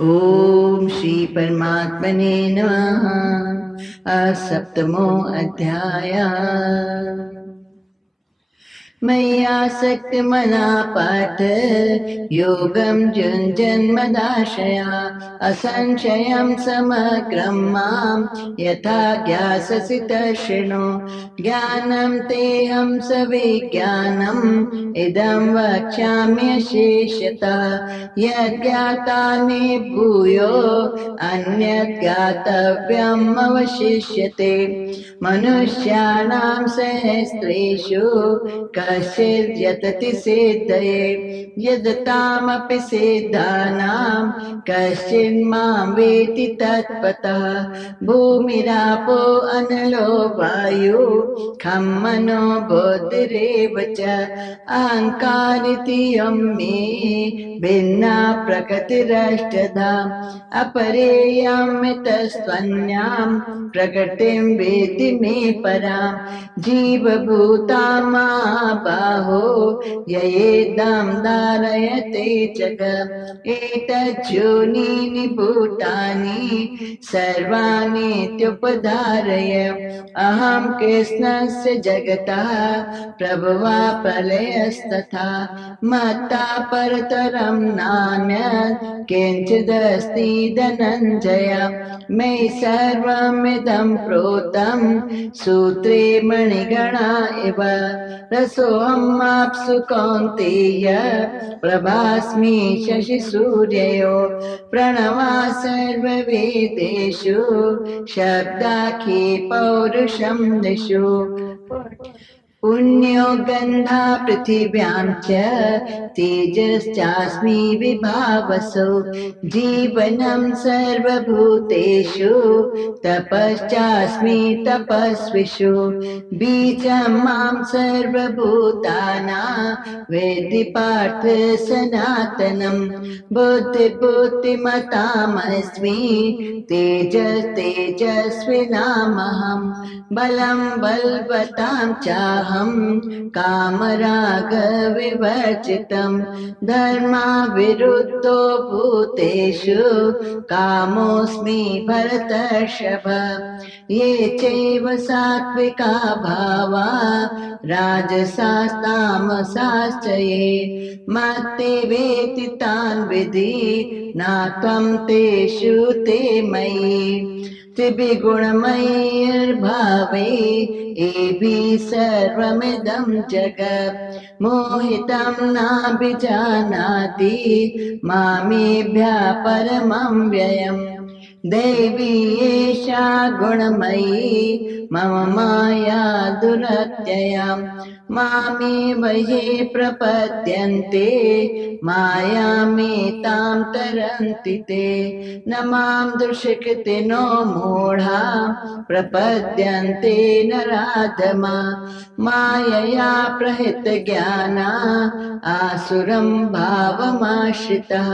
ओम श्री परमात्मने नमः। सप्तमो अध्याय। मय्यासक्त मना पार्थ योगं युञ्जन्मदाशया असंशयं समग्रं मां यथा ज्ञास्यसि तच्छृणु। ज्ञानं तेऽहं सविज्ञानम् इदं वक्ष्याम्यशेषतः। यज्ञातानि भूयो अन्यत् ज्ञातव्यम् अवशिष्यते। मनुष्याणां सहस्रेषु कश्चिद् यतति सिद्धये यदतामपि सिद्धानां कश्चिन् मां वेति तत्पतः। भूमिरापो अनलो वायु खं मनो बुद्धिरेव च अहङ्कारिति यं मे भिन्ना प्रकृतिरष्टधा। अपरेयमितस्त्वन्यां प्रकृतिं वेत्ति मे परां। जीवभूता महाबाहो ययेदं धारयते जगत्। एतज्योनीनि भूतानि सर्वाणीत्युपधारय। अहं कृष्णस्य जगतः प्रभवा प्रलयस्तथा। मत्ता परतरं नान्यत् किञ्चिदस्ति धनञ्जय। मयि सर्वमिदं प्रोतं सूत्रे मणिगणा इव। रसोऽहमाप्सु कौन्तेय प्रभास्मि शशिसूर्ययो। प्रणवा सर्ववेदेषु शब्दाख्ये पौरुषं दिशु। पुण्यो गन्धा पृथिव्यां च तेजश्चास्मि विभावसो। जीवनं सर्वभूतेषु तपश्चास्मि तपस्विषु। बीजं मां सर्वभूतानां वेत्ति पार्थ सनातनं। बुद्धिमतामस्मि तेजस्विनामहं। बलं बलवतां चाहं कामरागविवर्जितं। धर्माविरुद्धो भूतेषु कामोऽस्मि भरतर्षभ। ये चैव सात्विका भावा राजसास्तामसाश्च ये मत्ते वेति तान् विधि न त्वं तेषु ते मयि। त्रिभिगुणमयैर्भावे एभिः सर्वमिदं जगत्। मोहितं नाभिजानाति मामेभ्यः परमं व्ययम्। देवी एषा गुणमयी मम माया दुरत्यया। मामेव ये प्रपद्यन्ते मायामेतां तरन्ति ते। न मां दुष्कृतिनो मूढा प्रपद्यन्ते नराधमा। मायया प्रहृतज्ञाना आसुरं भावमाश्रितः।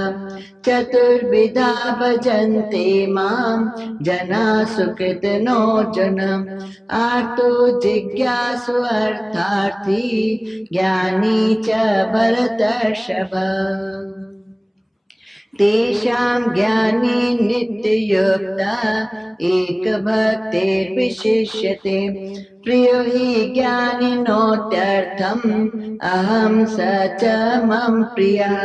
चतुर्विधा भजन्ते मां जना सुकृतिनोऽर्जुन। आर्तो जिज्ञासु अर्थार्थी ज्ञानी च भरतर्षभ। तेषां ज्ञानी नित्ययुक्ता एकभक्तिर्विशिष्यते। प्रियो हि ज्ञानिनोत्यर्थम् अहं स च मम प्रियः।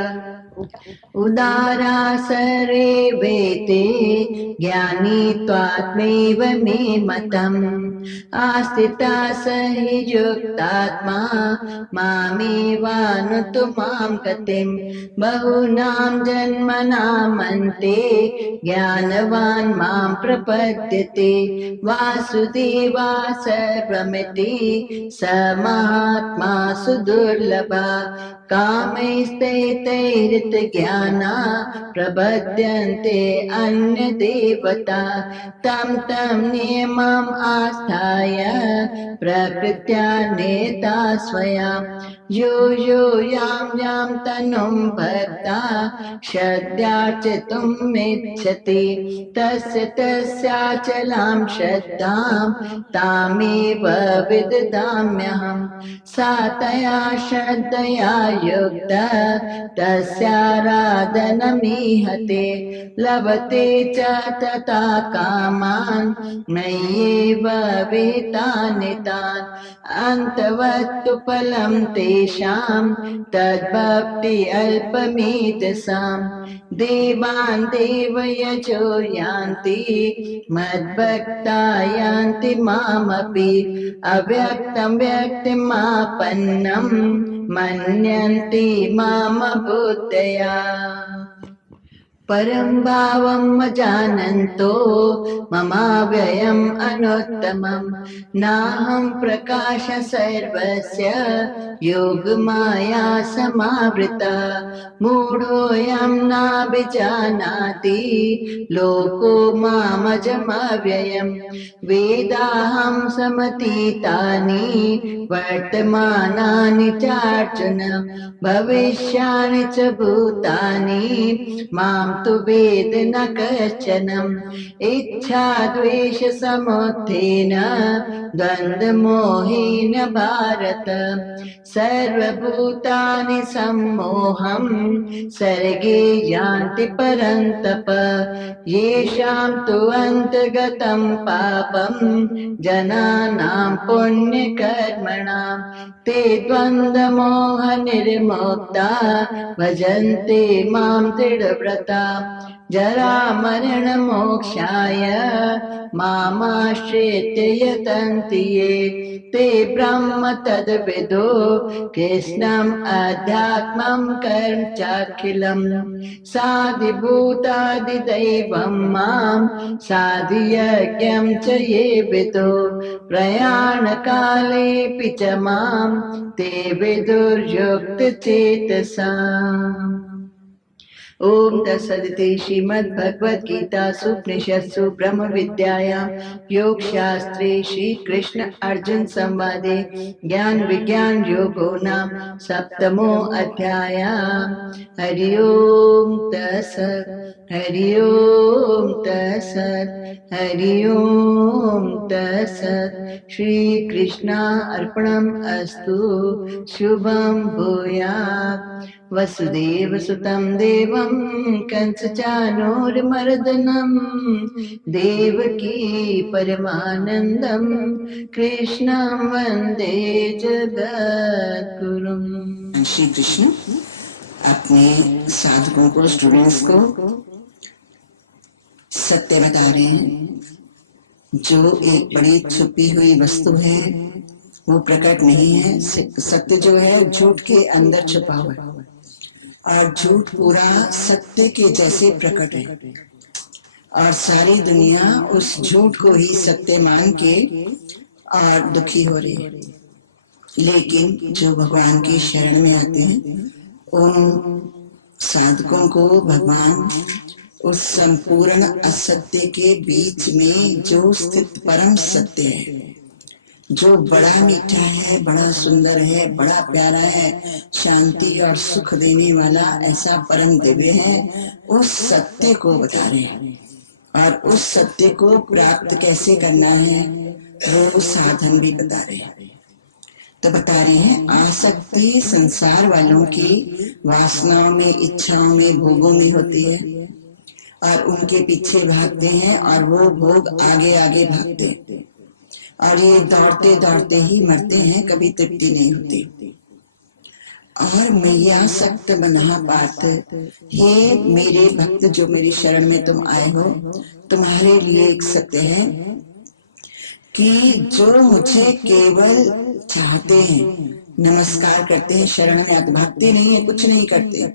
उदारा सर्वेते ज्ञानी त्वात्मैव मे मतम्। आस्थिता स हि युक्तात्मा मामेवानुतु मां गतिम्। बहूनां जन्मनामन्ते ज्ञानवान् मां प्रपद्यते। वासुदेवा सर्वमिति स महात्मा सुदुर्लभः। कामैस्तैर्हृतज्ञाना प्रपद्यन्ते अन्यदेवता। तं नियमम् आस्थाय प्रकृत्या नेता स्वयं। यो यो यां यां तनुं भक्ता श्रद्धार्चितुमिच्छति तस्य तस्याचलां श्रद्धां तामेव विदधाम्यहम्। सा तया श्रद्धया युक्ता तस्याराधनमीहते लभते च तथा कामान् मय्येव वेतानि तान् अन्तवत्तु फलं तेषां तद्भक्ति अल्पमेधसाम्। देवान् देवयजो यान्ति मद्भक्ता यान्ति मामपि अव्यक्तं व्यक्तिमापन्नं मन्यन्ते माम बुद्धया। परं भावम् अजानन्तो ममाव्ययम् अनुत्तमम् नाहं प्रकाश सर्वस्य योगमाया समावृता मूढोऽयं नाभिजानाति लोको मामजमव्ययम् वेदाहं समतीतानि वर्तमानानि चार्जुन भविष्याणि च भूतानि मां तु वेद न कश्चनम्। इच्छा द्वेष समुत्थेन द्वन्द्वमोहेन भारत सर्वभूतानि सम्मोहं सर्गे यान्ति परन्तप येषां तु अन्तर्गतं पापं जनानां पुण्यकर्मणां ते द्वन्द्वमोह निर्मुक्ता भजन्ते मां दृढव्रता जरा मरण मोक्षाय मामाश्रित्य यतन्ति ये ते ब्रह्म तद्विदो कृष्णम् अध्यात्मं कर्म चाखिलम् साधिभूतादिदैवं मां साधियज्ञं च ये विदो प्रयाणकालेऽपि च मां ते विदुर्युक्तचेतसाम्। ओम तत्सदिति श्रीमद्भगवद्गीतासु उपनिषत्सु ब्रह्म विद्यायां योग शास्त्रे श्री कृष्ण अर्जुन संवादे ज्ञान विज्ञान योगो नाम सप्तमो अध्याय। हरि ओम तत्सत् हरि ओम तत्सत् हरि ओम तत्सत्। श्री कृष्णा अर्पणम् अस्तु। शुभं भूयात्। वसुदेव सुतं देवं कंसचानूरमर्दनं देवकी परमानंदं कृष्णं वंदे जगद्गुरुम्। श्री कृष्ण अपने साधकों को, स्टूडेंट्स को सत्य बता रहे हैं। जो एक बड़ी छुपी हुई वस्तु है वो प्रकट नहीं है। सत्य जो है झूठ के अंदर छुपा हुआ है और झूठ पूरा सत्य के जैसे प्रकट है और सारी दुनिया उस झूठ को ही सत्य मान के और दुखी हो रही है। लेकिन जो भगवान की शरण में आते हैं उन साधकों को भगवान उस संपूर्ण असत्य के बीच में जो स्थित परम सत्य है, जो बड़ा मीठा है, बड़ा सुंदर है, बड़ा प्यारा है, शांति और सुख देने वाला ऐसा परम दिव्य है, उस सत्य को बता रहे हैं। और उस सत्य को प्राप्त कैसे करना है वो साधन भी बता रहे हैं। तो बता रहे हैं आसक्ति संसार वालों की वासनाओं में, इच्छाओं में, भोगों में होती है और उनके पीछे भागते हैं और वो भोग आगे आगे भागते हैं और ये दौड़ते दौड़ते ही मरते हैं, कभी तृप्ति नहीं होती। और मैया सक्त बना पात, ये मेरे भक्त जो मेरी शरण में तुम आए हो, तुम्हारे लिए एक सत्य है कि जो मुझे केवल चाहते हैं, नमस्कार करते हैं, शरण में आते, भागते नहीं है, कुछ नहीं करते,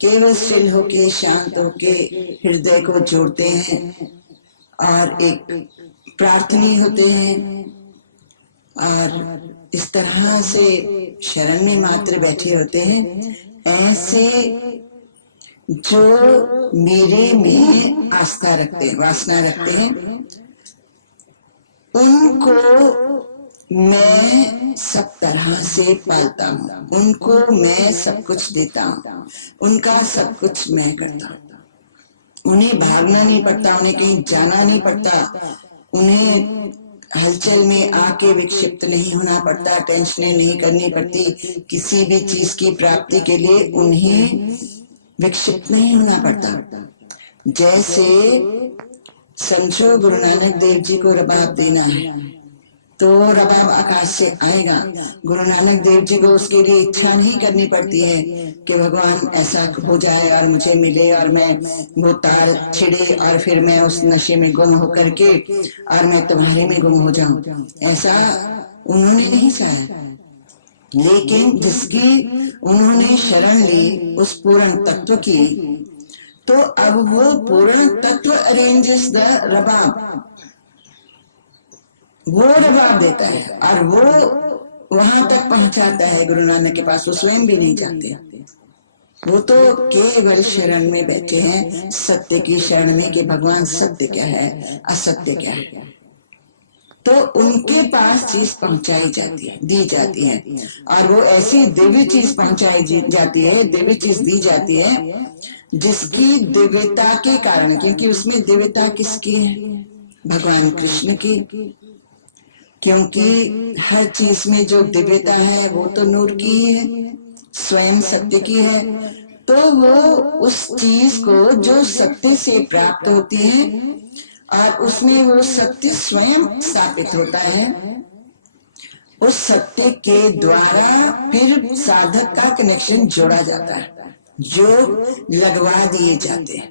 केवल स्थिर होके शांत होके हृदय को जोड़ते हैं और एक प्रार्थनी होते हैं और इस तरह से शरण में मात्र बैठे होते हैं। ऐसे जो मेरे में आस्था रखते हैं, वासना रखते हैं, उनको मैं सब तरह से पालता हूँ, उनको मैं सब कुछ देता हूँ, उनका सब कुछ मैं करता हूँ। उन्हें भागना नहीं पड़ता, उन्हें कहीं जाना नहीं पड़ता, उन्हें हलचल में आके विक्षिप्त नहीं होना पड़ता, टेंशनें नहीं करनी पड़ती। किसी भी चीज की प्राप्ति के लिए उन्हें विक्षिप्त नहीं होना पड़ता। जैसे समझो गुरु नानक देव जी को रबाब देना है तो रबाब आकाश से आएगा। गुरु नानक देव जी को उसके लिए इच्छा नहीं करनी पड़ती है कि भगवान ऐसा हो जाए और मुझे मिले और मैं वो तार छिड़े और फिर मैं उस नशे में गुम होकर के और मैं तुम्हारे में गुम हो जाऊं। ऐसा उन्होंने नहीं चाहा। लेकिन जिसकी उन्होंने शरण ली उस पूर्ण तत्व की, तो अब वो पूर्ण तत्व अरेंजेस द रबाब, वो रबाब देता है और वो वहां तक पहुंचाता है गुरु नानक के पास। वो स्वयं भी नहीं जाते, वो तो केवल शरण में बैठे हैं, सत्य की शरण में कि भगवान सत्य क्या है, असत्य क्या है। तो उनके पास चीज पहुंचाई जाती है, दी जाती है, और वो ऐसी दिव्य चीज पहुंचाई जाती है, दिव्य चीज दी जाती है जिसकी दिव्यता के कारण, क्योंकि उसमें दिव्यता किसकी है? भगवान कृष्ण की। क्योंकि हर चीज में जो दिव्यता है वो तो नूर की ही है, स्वयं सत्य की है। तो वो उस चीज को जो सत्य से प्राप्त होती है और उसमें वो सत्य स्वयं स्थापित होता है, उस सत्य के द्वारा फिर साधक का कनेक्शन जोड़ा जाता है, जो लगवा दिए जाते हैं।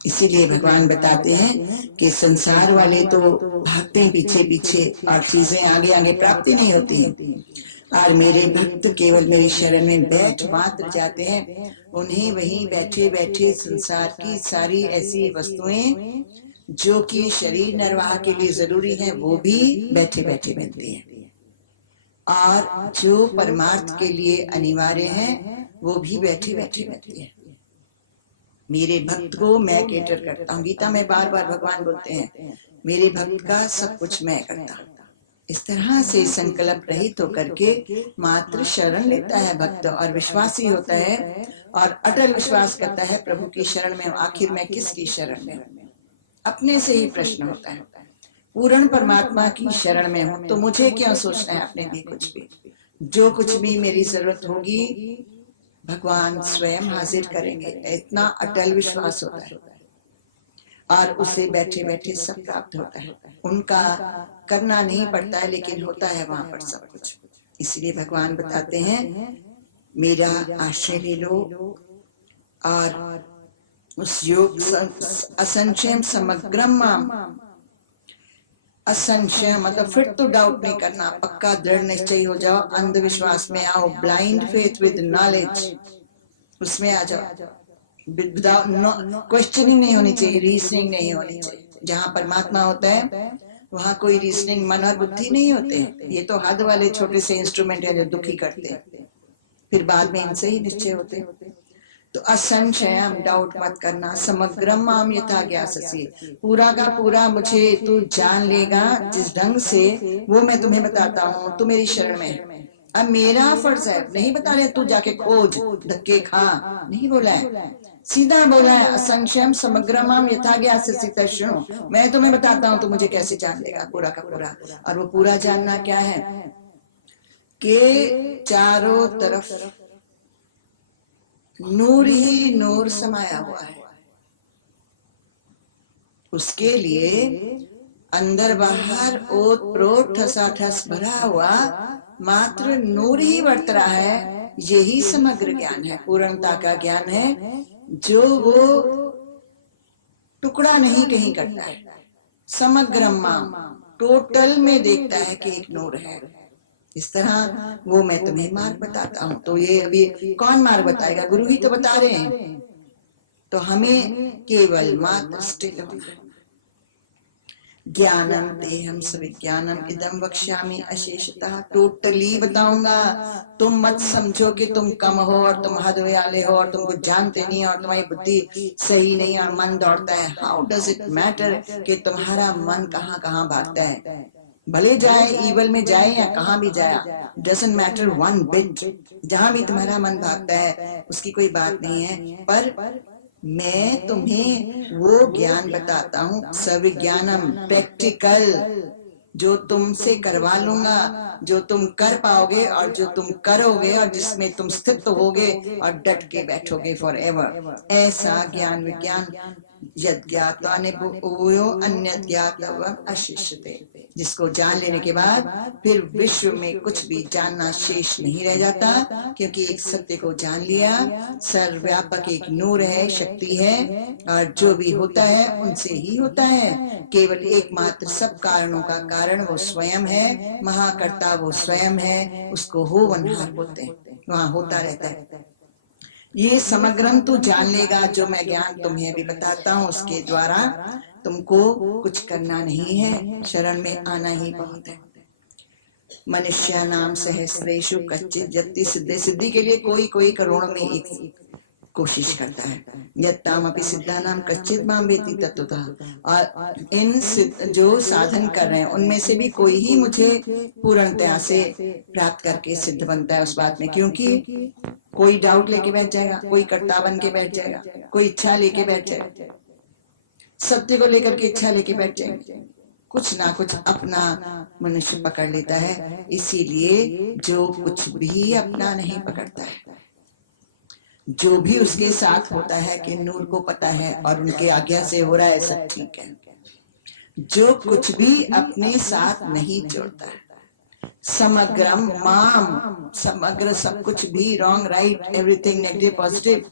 इसीलिए भगवान बताते हैं कि संसार वाले तो भागते हैं पीछे पीछे और चीजें आगे आगे प्राप्ति नहीं होती है, और मेरे भक्त केवल मेरी शरण में बैठ मात्र जाते हैं। उन्हें वहीं बैठे बैठे संसार की सारी ऐसी वस्तुएं जो कि शरीर निर्वाह के लिए जरूरी है वो भी बैठे बैठे मिलती है, और जो परमार्थ के लिए अनिवार्य है वो भी बैठे बैठे मिलती है। मेरे भक्त को मैं केटर करता हूँ। गीता में बार बार भगवान बोलते हैं मेरे भक्त का सब कुछ मैं करता हूँ। इस तरह से संकल्प रहित होकर के मात्र शरण लेता है भक्त, और विश्वासी होता है और अटल विश्वास करता है प्रभु की शरण में। आखिर मैं किसकी शरण में हूँ? अपने से ही प्रश्न होता है। पूर्ण परमात्मा की शरण में हूँ तो मुझे क्यों सोचना है अपने लिए कुछ भी? जो कुछ भी मेरी जरूरत होगी भगवान स्वयं हाजिर करेंगे, इतना अटल विश्वास होता है, और उसे बैठे बैठे सब प्राप्त होता है। उनका करना नहीं पड़ता है लेकिन होता है वहां पर सब कुछ। इसलिए भगवान बताते हैं मेरा आश्रय ले लो और उस योग असंशयम समग्रम माम। असंशय मतलब फिर तो डाउट नहीं करना, पक्का दृढ़ निश्चय हो जाओ, अंधविश्वास में आओ, ब्लाइंड फेथ विद नॉलेज उसमें आ जाओ। क्वेश्चनिंग नहीं होनी चाहिए, रीजनिंग नहीं होनी चाहिए। जहाँ परमात्मा होता है वहाँ कोई रीजनिंग, मन और बुद्धि नहीं होते। ये तो हद वाले छोटे से इंस्ट्रूमेंट है जो दुखी करते हैं, फिर बाद में इनसे ही निश्चय होते। तो असंशयम, डाउट मत करना। समग्रम माम यथा ज्ञाससि, पूरा का पूरा मुझे तू जान लेगा जिस ढंग से वो मैं तुम्हें बताता हूँ। तू मेरी शरण में है। अब मेरा फर्ज है, नहीं बता रहे तू जाके खोज धक्के खा, नहीं बोला है, सीधा बोला है असंशयम समग्रम यथा ज्ञाससि तशृणु, मैं तुम्हें बताता हूँ तो मुझे कैसे जान लेगा पूरा का पूरा। और वो पूरा जानना क्या है कि चारों तरफ नूर ही नूर समाया हुआ है। उसके लिए अंदर बाहर ओत प्रोत ठसाठस भरा हुआ मात्र नूर ही बरत रहा है। यही समग्र ज्ञान है, पूर्णता का ज्ञान है, जो वो टुकड़ा नहीं कहीं करता है। समग्रमा, टोटल में देखता है कि एक नूर है। इस तरह वो मैं तुम्हें मार्ग बताता हूँ। तो ये अभी कौन मार्ग बताएगा? गुरु ही तो बता रहे हैं। तो हमें केवल मात्र स्टिल होना है। ज्ञानम तेहम सविज्ञानम इदम वक्ष्यामि अशेषतः, टोटली बताऊंगा। तुम मत समझो कि तुम कम हो और तुम हद वाले हो और तुम कुछ जानते नहीं और तुम्हारी बुद्धि सही नहीं और मन दौड़ता है। हाउ डज इट मैटर कि तुम्हारा मन कहाँ कहाँ भागता है? भले जाए ईवल में जाए या कहाँ भी जाए, डजंट मैटर वन बिट, जहां भी तुम्हारा मन भागता है उसकी कोई बात नहीं है। पर मैं तुम्हें वो ज्ञान बताता हूँ, सविज्ञानम, प्रैक्टिकल, जो तुमसे करवा लूंगा, जो तुम कर पाओगे और जो तुम करोगे और जिसमें तुम स्थित होगे और डट के बैठोगे फॉर एवर। ऐसा ज्ञान विज्ञान यद ज्ञात्वा निबोयो अन्यत् ज्ञातव्यम अशिष्यते, जिसको जान लेने के बाद फिर विश्व में कुछ भी जानना शेष नहीं रह जाता, क्योंकि एक सत्य को जान लिया, सर्वव्यापक एक नूर है, शक्ति है, और जो भी होता है उनसे ही होता है। केवल एकमात्र सब कारणों का कारण वो स्वयं है, महाकर्ता वो स्वयं है, उसको होवनहार बोलते हैं, वहां होता रहता है। ये समग्रम तू जान लेगा, जो मैं ज्ञान तुम्हें भी बताता हूँ उसके द्वारा तुमको कुछ करना नहीं है, शरण में आना ही बहुत है। मनुष्य नाम सहस्रेषु कच्चित यत्ति सिद्धे, सिद्धि के लिए कोई कोई करोड़ों में एक कोशिश करता है। यत्ताम अपि सिद्धा नाम कच्चित माम वेति तत्वतः, और इन जो साधन कर रहे हैं उनमें से भी कोई ही मुझे पूर्णतया से प्राप्त करके सिद्ध बनता है उस बात में, क्योंकि कोई डाउट लेके बैठ जाएगा, कोई कर्ता बन के बैठ जाएगा, कोई इच्छा लेके बैठ जाएगा, सत्य को लेकर के इच्छा लेके बैठ जाएंगे, कुछ ना कुछ अपना मनुष्य पकड़ लेता है। इसीलिए जो कुछ भी अपना नहीं पकड़ता है, जो भी उसके साथ होता है कि नूर को पता है और उनके आज्ञा से हो रहा है, सब ठीक है। जो कुछ भी अपने साथ नहीं जोड़ता है, समग्रम माम, समग्र सब कुछ भी, wrong right everything negative positive,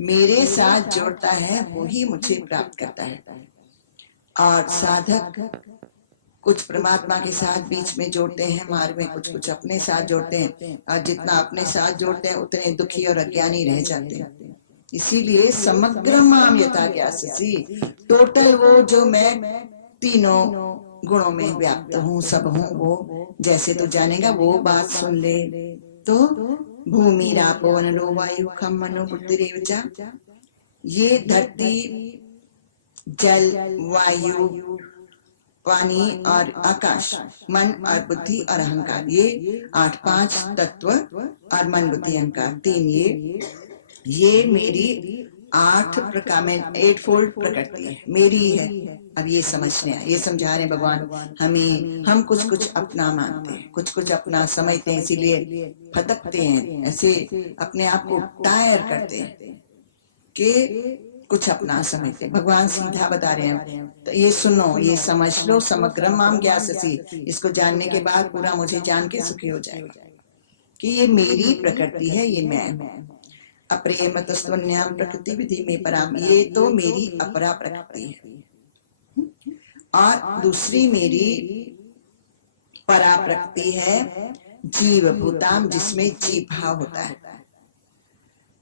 मेरे साथ जोड़ता है वो ही मुझे प्राप्त करता है। और साधक कुछ परमात्मा के साथ बीच में जोड़ते हैं मार्ग में, कुछ कुछ अपने साथ जोड़ते हैं, और जितना अपने साथ जोड़ते हैं उतने दुखी और अज्ञानी रह जाते हैं। इसीलिए समग्र माम यथा ज्ञास्यसि, टोटल वो जो मैं तीनों गुणों में व्याप्त हूँ, सब हूँ, वो जैसे तू जानेगा वो बात सुन ले। तो भूमि रापो वनरो वायु खम मनो बुद्धिरेव च, ये धरती, जल, वायु, पानी और आकाश, मन और बुद्धि और अहंकार, ये 8 तत्व, और मन बुद्धि अहंकार 3, ये मेरी 8 प्रकार में 8 फोल्ड प्रकृति है, मेरी है। अब ये समझने हैं, ये समझा रहे भगवान हमें। हम कुछ कुछ अपना मानते हैं, कुछ कुछ अपना समझते हैं, इसीलिए फटकते हैं, ऐसे अपने आप को टायर करते हैं कि कुछ अपना समझते। भगवान सीधा बता रहे हैं, तो ये सुनो, ये समझ लो, समग्रम माम ज्ञास्यसि, इसको जानने के बाद पूरा मुझे जान के सुखी हो जाएगा कि ये मेरी प्रकृति है, ये मैं हूँ। अप्रेमतस्त्वन्याम प्रकृति विधि में पराम, ये तो मेरी अपरा प्रकृति है, और दूसरी मेरी परा प्रकृति है जीव भूताम, जिसमें जीव भाव होता है,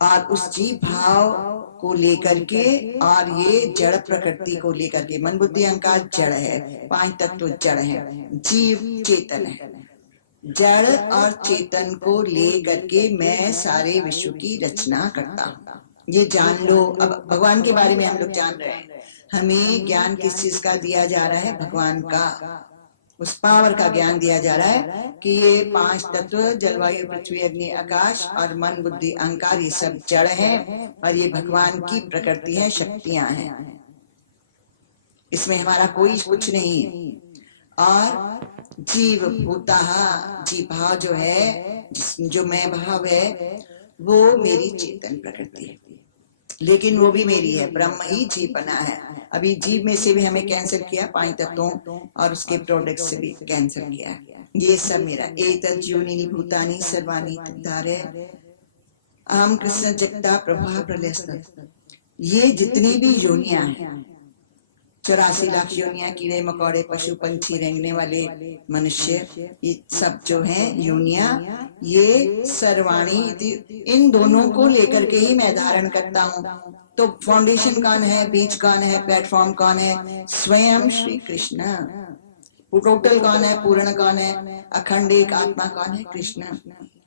और उस जीव भाव को लेकर के, और ये जड़ प्रकृति को लेकर के, मन बुद्धि अहंकार जड़ है, 5 तत्व जड़ है, जीव चेतन है। जड़ और चेतन को लेकर के मैं सारे विश्व की रचना करता हूँ, ये जान लो। अब भगवान के बारे में हम लोग जान रहे हैं, हमें ज्ञान किस चीज का दिया जा रहा है? भगवान का, उस पावर का ज्ञान दिया जा रहा है कि ये 5 तत्व, जलवायु, पृथ्वी, अग्नि, आकाश और मन बुद्धि अहंकार, ये सब जड़ हैं, और ये भगवान की प्रकृति है, शक्तियां हैं, इसमें हमारा कोई कुछ नहीं है। और जीव भूता, जीव भाव जो है, जो मैं भाव है, वो मेरी चेतन प्रकृति है, लेकिन वो भी मेरी है, ब्रह्म ही जीव बना है। अभी जीव में से भी हमें कैंसिल किया, 5 तत्वों और उसके प्रोडक्ट से भी कैंसिल किया है, ये सब मेरा। एतत् योनिनि भूतानि सर्वाणि तद्धारय अहं कृष्ण जगता प्रभा प्रलयस्तत्, ये जितनी भी योनियां हैं, 84 लाख योनियां, कीड़े मकोड़े, पशु पंछी, रेंगने वाले मनुष्य, ये सब जो हैं योनियां, ये सर्वाणी, इन दोनों को लेकर के ही मैं धारण करता हूँ। तो फाउंडेशन कौन है, बीज कौन है, प्लेटफॉर्म कौन है? स्वयं श्री कृष्ण। टोटल कौन है, पूर्ण कौन है, अखंड एक आत्मा कौन है? कृष्ण।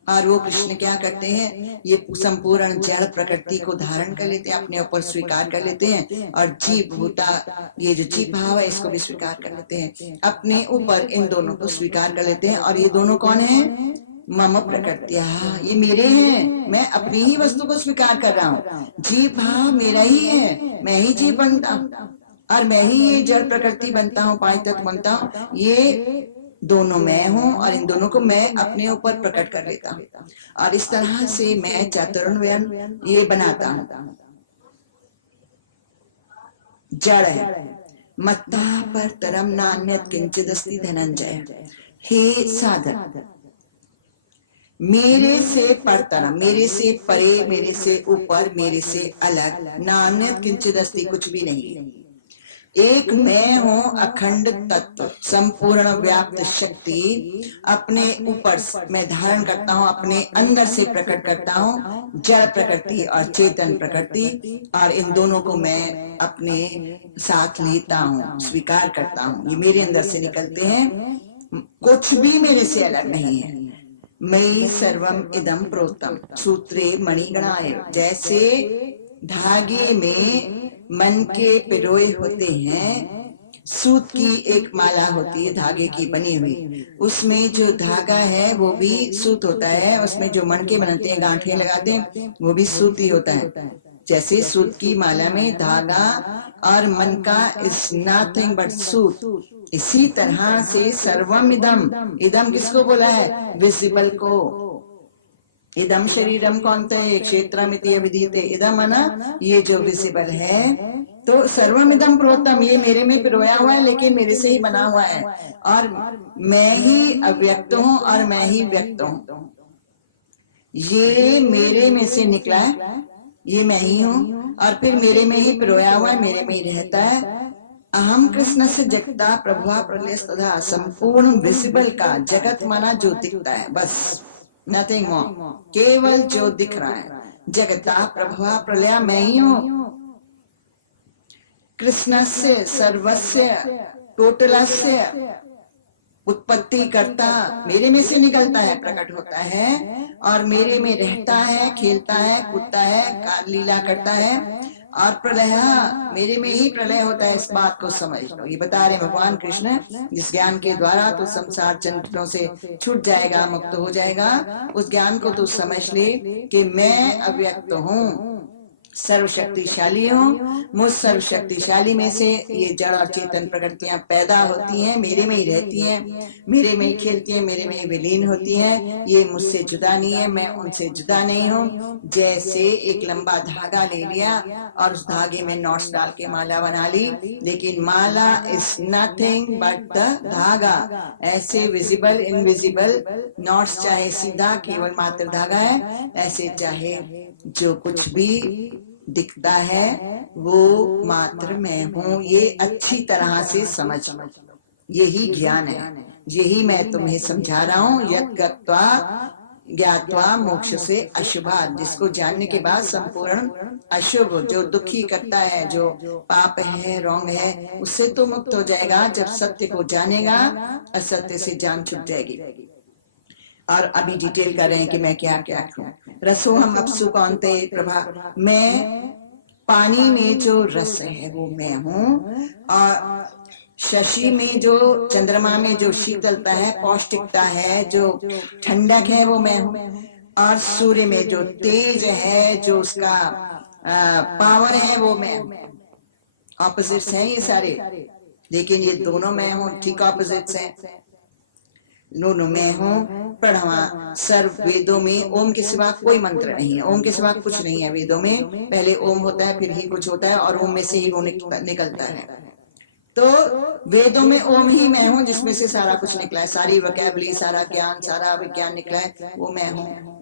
और वो कृष्ण क्या करते हैं, ये संपूर्ण जड़ प्रकृति को धारण कर लेते हैं, अपने ऊपर स्वीकार कर लेते हैं, और जीव भूता, ये जो जीव भाव है इसको भी स्वीकार कर लेते हैं, अपने ऊपर इन दोनों को स्वीकार कर लेते हैं। और ये दोनों कौन है? मम प्रकृत्या, ये मेरे हैं, मैं अपनी ही वस्तु को स्वीकार कर रहा हूँ। जीव भाव मेरा ही है, मैं ही जीव बनता हूँ और मैं ही ये जड़ प्रकृति बनता हूँ, पांच तत्व बनता हूँ। ये दोनों मैं हूँ और इन दोनों को मैं अपने ऊपर प्रकट कर लेता हूँ, और इस तरह से मैं चातुर्वर्ण ये बनाता हूँ। जड़ है। मत्ता पर तरम नान्यत किंचिदस्ति धनंजय। हे साधक, मेरे से परतरम, मेरे से परे, मेरे से ऊपर, मेरे से अलग, नान्यत किंचिदस्ति, कुछ भी नहीं है। एक मैं हूँ, अखंड तत्व, संपूर्ण व्याप्त शक्ति अपने ऊपर मैं धारण करता हूँ, अपने अंदर से प्रकट करता हूँ, जड़ प्रकृति और चेतन प्रकृति, और इन दोनों को मैं अपने साथ लेता हूँ, स्वीकार करता हूँ। ये मेरे अंदर से निकलते हैं, कुछ भी मेरे से अलग नहीं है। मयि सर्वम इदम प्रोतम सूत्रे मणिगणाय। जैसे धागे में मन के पिरोए होते हैं, सूत की एक माला होती है धागे की बनी हुई, उसमें जो धागा है वो भी सूत होता है, उसमें जो मन के बनाते हैं, गांठें लगाते हैं, वो भी सूत ही होता है। जैसे सूत की माला में धागा और मन का इज नथिंग बट सूत, इसी तरह से सर्वम इदम, इदम किसको बोला है? विजिबल को। इदम शरीरम कौनते क्षेत्रमिति अविधीयते, इदम ना ये जो विजिबल है, तो सर्वमिदम प्रोतम, ये मेरे में पिरोया हुआ है लेकिन मेरे से ही बना हुआ है, और मैं ही अव्यक्त हूँ और मैं ही व्यक्त हूँ। ये मेरे में से निकला है, ये मैं ही हूँ, और फिर मेरे में ही पिरोया हुआ है, मेरे में ही रहता है। अहम कृष्ण से जगता प्रभुआ प्रलय तथा, संपूर्ण विजिबल का जगत माना जो दिखता है, बस नथिंग मोर, केवल जो दिख रहा है। जगता प्रभुआ प्रलय मैं ही हूँ। कृष्णस्य सर्वस्य टोटलस्य उत्पत्ति करता, मेरे में से निकलता है, प्रकट होता है, और मेरे में रहता है, खेलता है, कूदता है, लीला करता है, और प्रलय मेरे में ही प्रलय होता है। इस बात को समझ लो, ये बता रहे भगवान कृष्ण, जिस ज्ञान के द्वारा तो संसार चंचलों से छूट जाएगा, मुक्त हो जाएगा, उस ज्ञान को तू समझ ले कि मैं अव्यक्त हूँ, सर्वशक्तिशाली हूँ। मुझ सर्वशक्तिशाली में से ये जड़ और चेतन प्रकृतियां पैदा होती हैं, मेरे में ही रहती हैं, मेरे में ही खेलती हैं, मेरे में ही विलीन होती हैं। ये मुझसे जुदा नहीं है, मैं उनसे जुदा नहीं हूँ। जैसे एक लंबा धागा ले लिया और उस धागे में नॉट्स डाल के माला बना ली, लेकिन माला इज नथिंग बट द धागा। ऐसे विजिबल इनविजिबल नॉट्स, चाहे सीधा केवल मात्र धागा है, ऐसे चाहे जो कुछ भी दिखता है वो मात्र मैं हूँ। ये अच्छी तरह से समझ लो, यही ज्ञान है, यही मैं तुम्हें समझा रहा हूँ। यत् गत्वा ज्ञात्वा मोक्ष से अशुभा, जिसको जानने के बाद संपूर्ण अशुभ, जो दुखी करता है, जो पाप है, रॉन्ग है, उससे तो मुक्त हो जाएगा जब सत्य को जानेगा, असत्य से जान छूट जाएगी। और अभी डिटेल कर रहे हैं कि मैं क्या क्या करूं। रसो हम अपसु कौनते प्रभा, मैं पानी में जो रस है वो मैं हूँ, और शशि में जो, चंद्रमा में जो शीतलता है, पौष्टिकता है, जो ठंडक है, वो मैं हूँ, और सूर्य में जो तेज है, जो उसका पावर है, वो मैं हूँ। ऑपोजिट्स हैं ये सारे, लेकिन ये दोनों मैं हूँ, ठीक ऑपोजिट्स हैं, दोनों मैं हूँ। प्रणवा, सर्व वेदों में ओम के सिवा कोई मंत्र नहीं है, ओम के सिवा कुछ नहीं है वेदों में, पहले ओम होता है फिर ही कुछ होता है, और ओम में से ही वो निकलता है। तो वेदों में ओम ही मैं हूँ, जिसमें से सारा कुछ निकला है, सारी वोकैबुलरी, सारा ज्ञान, सारा विज्ञान निकला है, वो मैं हूँ।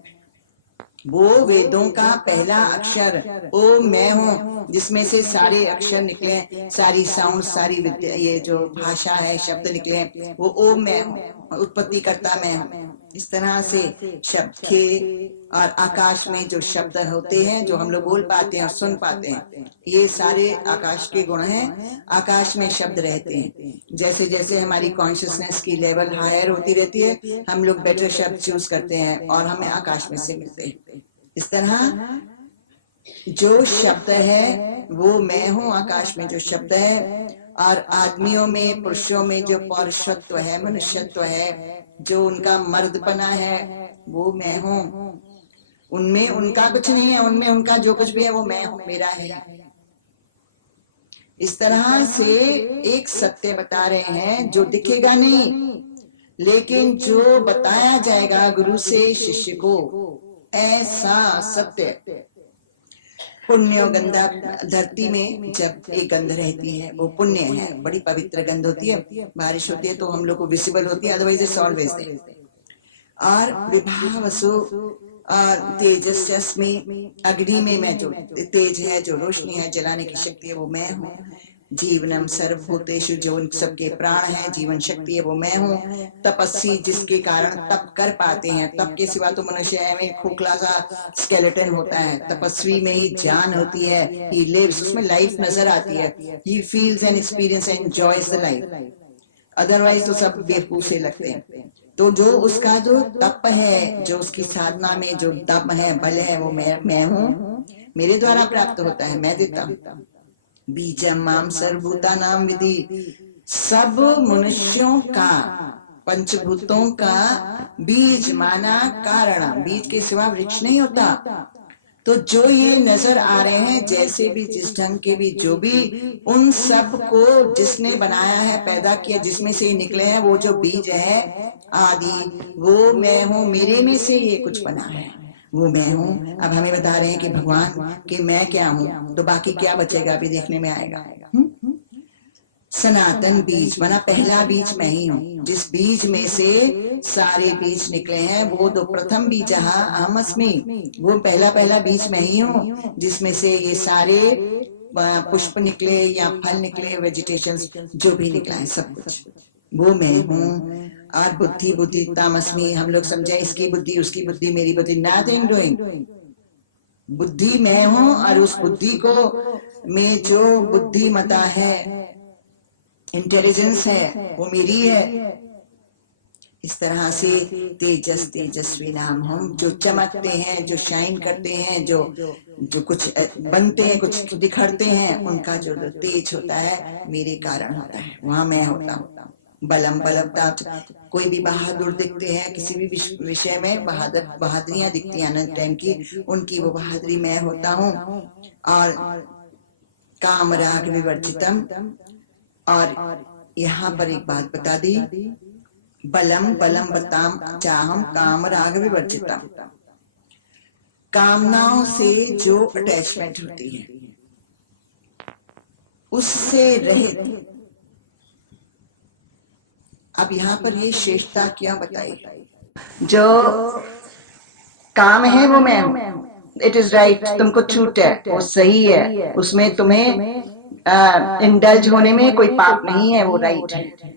वो वेदों का पहला अक्षर ओम मैं हूँ, जिसमें से सारे अक्षर निकले, सारी साउंड, सारी विद्या, ये जो भाषा है, शब्द निकले, वो ओम मैं हूँ। उत्पत्ति करता मैं हूँ, इस तरह से शब्द के और आकाश में जो शब्द होते हैं जो हम लोग बोल पाते हैं और सुन पाते हैं, ये सारे आकाश के गुण हैं। आकाश में शब्द रहते हैं। जैसे जैसे हमारी कॉन्शियसनेस की लेवल हायर होती रहती है, हम लोग बेटर शब्द चूज करते हैं और हमें आकाश में से मिलते हैं। इस तरह जो शब्द है वो मैं हूँ, आकाश में जो शब्द है। और आदमियों में, पुरुषों में जो पौरुषत्व है, मनुष्यत्व है, जो उनका मर्दपना है, वो मैं हूँ। उनमें उनका कुछ नहीं है, उनमें उनका जो कुछ भी है वो मैं हूँ, मेरा है। इस तरह से एक सत्य बता रहे हैं जो दिखेगा नहीं, लेकिन जो बताया जाएगा गुरु से शिष्य को, ऐसा सत्य। पुण्य गंधा धरती में जब एक गंध रहती है वो पुण्य है, बड़ी पवित्र गंध होती है। बारिश होती है तो हम लोग को विजिबल होती है, अदरवाइज इट्स ऑलवेज देयर। और विभा वसु और तेजस्मी, अग्नि में मैं जो तेज है, जो रोशनी है, जलाने की शक्ति है, वो मैं हूँ। जीवनम सर्वभूतेषु, जो उन सबके प्राण है, जीवन शक्ति है, वो मैं हूँ। तपस्वी, जिसके कारण तप कर पाते हैं। तप के सिवा तो मनुष्य में खोखला सा स्केलेटन होता है। तपस्वी में ही जान होती है, ही लिव्स, उसमें लाइफ नजर आती है। He feels and experience and enjoys the life. Otherwise तो सब बेवकूफे लगते हैं। तो जो उसका जो तप है, जो उसकी साधना में जो दम है, बल है, वो मैं हूँ, मेरे द्वारा प्राप्त होता है, मैं देता हूँ। बीजम माम सर्वभूतानां विधि, सब मनुष्यों का, पंचभूतों का बीज माना कारण। बीज के सिवा वृक्ष नहीं होता। तो जो ये नजर आ रहे हैं, जैसे भी, जिस ढंग के भी, जो भी, उन सब को जिसने बनाया है, पैदा किया, जिसमें से निकले हैं, वो जो बीज है आदि, वो मैं हूँ, मेरे में से ये कुछ बना है, वो मैं हूँ। अब हमें बता रहे हैं कि भगवान कि मैं क्या हूँ, तो बाकी क्या बचेगा, अभी देखने में आएगा। सनातन बीज बना, पहला बीज मैं ही हूँ। जिस बीज में से सारे बीज निकले हैं, वो तो प्रथम बीज अहम अस्मि, वो पहला बीज मैं ही हूँ, जिसमें से ये सारे पुष्प निकले या फल निकले, वेजिटेशंस जो भी निकला है, सब कुछ वो मैं हूँ। और बुद्धि तामस्मी, हम लोग समझे इसकी बुद्धि, उसकी बुद्धि, मेरी बुद्धि, नथिंग डूइंग। बुद्धि मैं हूँ और उस बुद्धि को में जो बुद्धिमता है, इंटेलिजेंस है, वो मेरी है। इस तरह से तेजस्वी नाम हम, जो चमकते हैं, जो शाइन करते हैं, जो कुछ बनते हैं, कुछ दिखरते हैं, उनका जो तेज होता है मेरे कारण होता है, वहां मैं होता हूँ। बलम बलवता, कोई भी बहादुर दिखते हैं, किसी भी विषय में बहादुरियां दिखती हैं अनंत टाइम की, उनकी वो बहादुरी मैं होता हूँ। और काम राग विवर्जितम, और यहाँ पर एक बात बता दी, बलम बताम चाहम काम राग विवर्जितम, कामनाओं से जो अटैचमेंट होती है उससे रहित। अब यहाँ पर ये श्रेष्ठता क्या बताई, जो काम है वो मैं हूँ, इट इज राइट, तुमको छूट है, वो सही है, उसमें तुम्हें इंडल्ज होने में कोई पाप नहीं है, वो राइट है।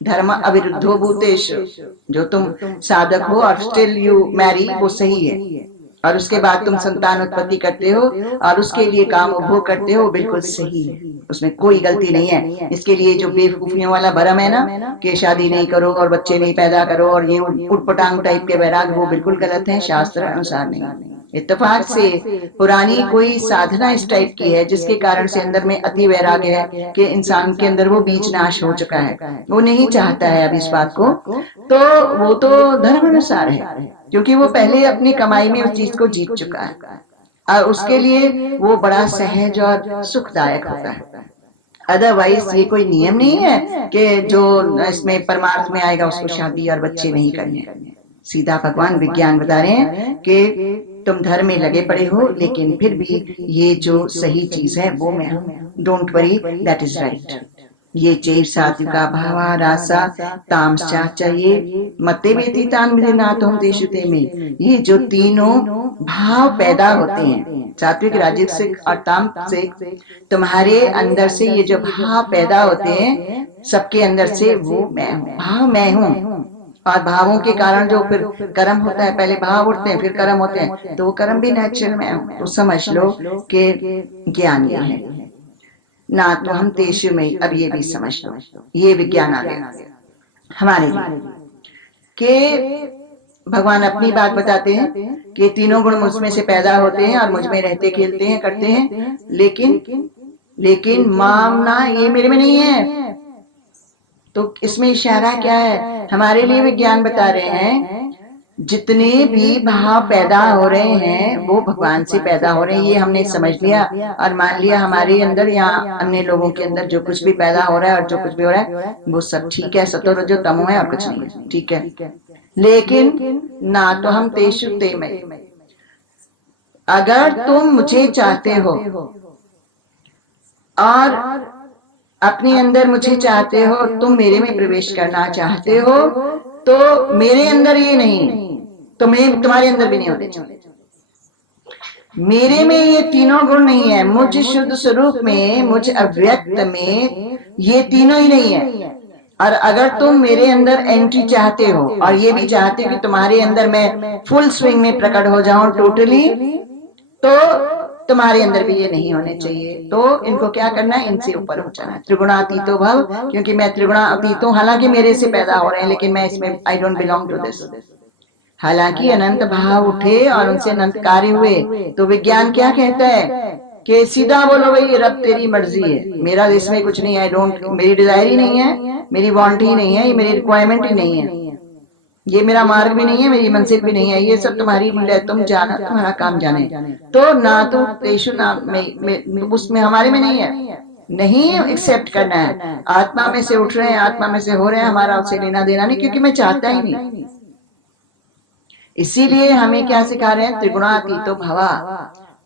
धर्म अविरुद्धो भूतेषु, जो तुम साधक हो और स्टिल यू मैरी, वो सही है। और उसके बाद तुम संतान उत्पत्ति करते हो और उसके लिए काम उपभोग करते हो, बिल्कुल सही है, उसमें कोई गलती नहीं है। इसके लिए जो बेवकूफियों वाला भरम है ना कि शादी नहीं करो और बच्चे नहीं पैदा करो और ये उटपटांग टाइप के वैराग, वो बिल्कुल गलत है, शास्त्र अनुसार नहीं। इत्तेफाक से पुरानी कोई साधना इस टाइप की है जिसके कारण से अंदर में अति वैराग्य है कि इंसान के अंदर वो बीज नाश हो चुका है, वो नहीं चाहता है अब इस बात को, तो वो तो धर्म अनुसार है, क्योंकि वो पहले अपनी कमाई में उस चीज को जीत चुका है और उसके लिए वो बड़ा सहज और सुखदायक होता है। अदरवाइज ये कोई नियम नहीं है कि जो इसमें परमार्थ में आएगा उसको शादी और बच्चे नहीं करने। सीधा भगवान विज्ञान बता रहे हैं कि तुम धर्म में लगे पड़े हो, लेकिन फिर भी ये जो सही चीज है वो मैं हूँ, don't worry, that is right. ये चैव सात्विका भावा रासा तामसा चाहिए मते व्यतीतान विधिनाथों देशुते में, ये जो तीनों भाव पैदा होते हैं, सात्विक राजसिक और तामसिक, तुम्हारे अंदर से ये जो भाव पैदा होते हैं सबके अंदर से, वो मैं हूँ, भाव मैं हूँ। और भावों के कारण जो फिर कर्म होता है, पहले भाव उठते हैं फिर कर्म होते हैं, तो वो कर्म भी नेचुरल में है। तो समझ लो कि ज्ञान ये है ना, तो हम तेषु में, अब ये भी समझ लो, ये विज्ञान आ गया हमारे लिए कि भगवान अपनी बात बताते हैं कि तीनों गुण मुझ में से पैदा होते हैं और मुझ में रहते खेलते हैं करते हैं, लेकिन मामना ये मेरे में नहीं है। तो इसमें इशारा क्या है, हमारे लिए विज्ञान बता रहे हैं जितने भी भाव पैदा हो रहे हैं वो भगवान से पैदा हो रहे हैं, ये हमने समझ लिया और मान लिया हमारे अंदर या अन्य लोगों के अंदर जो कुछ भी पैदा हो रहा है और जो कुछ भी हो रहा है वो सब ठीक है, सतो रजो तमो है और कुछ नहीं है, ठीक है। लेकिन ना तो हम तेषु ते में, अगर तुम मुझे चाहते हो और अपने अंदर मुझे चाहते हो, तुम मेरे में प्रवेश करना चाहते हो, तो मेरे अंदर ये नहीं, तो मैं तुम्हारे अंदर भी नहीं होने चाहिए। मेरे में ये तीनों गुण नहीं है, मुझ शुद्ध स्वरूप में, मुझ अव्यक्त में ये तीनों ही नहीं है। और अगर तुम मेरे अंदर एंट्री चाहते हो और ये भी चाहते हो कि तुम्हारे अंदर मैं फुल स्विंग में प्रकट हो जाऊं टोटली, तो तुम्हारे अंदर भी ये नहीं होने चाहिए। तो इनको क्या करना है, इनसे ऊपर हो जाना है। त्रिगुणातीतो भव, क्योंकि मैं त्रिगुणातीत हूँ, हालांकि मेरे से पैदा हो रहे हैं लेकिन मैं इसमें I don't belong to this. हालांकि अनंत भाव उठे और उनसे अनंत कार्य हुए, तो विज्ञान क्या कहता है कि सीधा बोलो भाई रब तेरी मर्जी है, मेरा इसमें कुछ नहीं है, डोंट, मेरी डिजायर ही नहीं है, मेरी वांट ही नहीं है, ये मेरी रिक्वायरमेंट ही नहीं है, ये मेरा मार्ग भी नहीं है, मेरी मंजिल भी नहीं है, ये सब तुम्हारी लीला है, तुम जाना, तुम्हारा काम जाने। तो ना तो तेषु ना में उसमें हमारे में नहीं है, नहीं एक्सेप्ट करना है। आत्मा में से उठ रहे हैं, आत्मा में से हो रहे हैं, हमारा उससे लेना देना नहीं, क्योंकि मैं चाहता ही नहीं। इसीलिए हमें क्या सिखा रहे हैं, त्रिगुणातीतो भवा।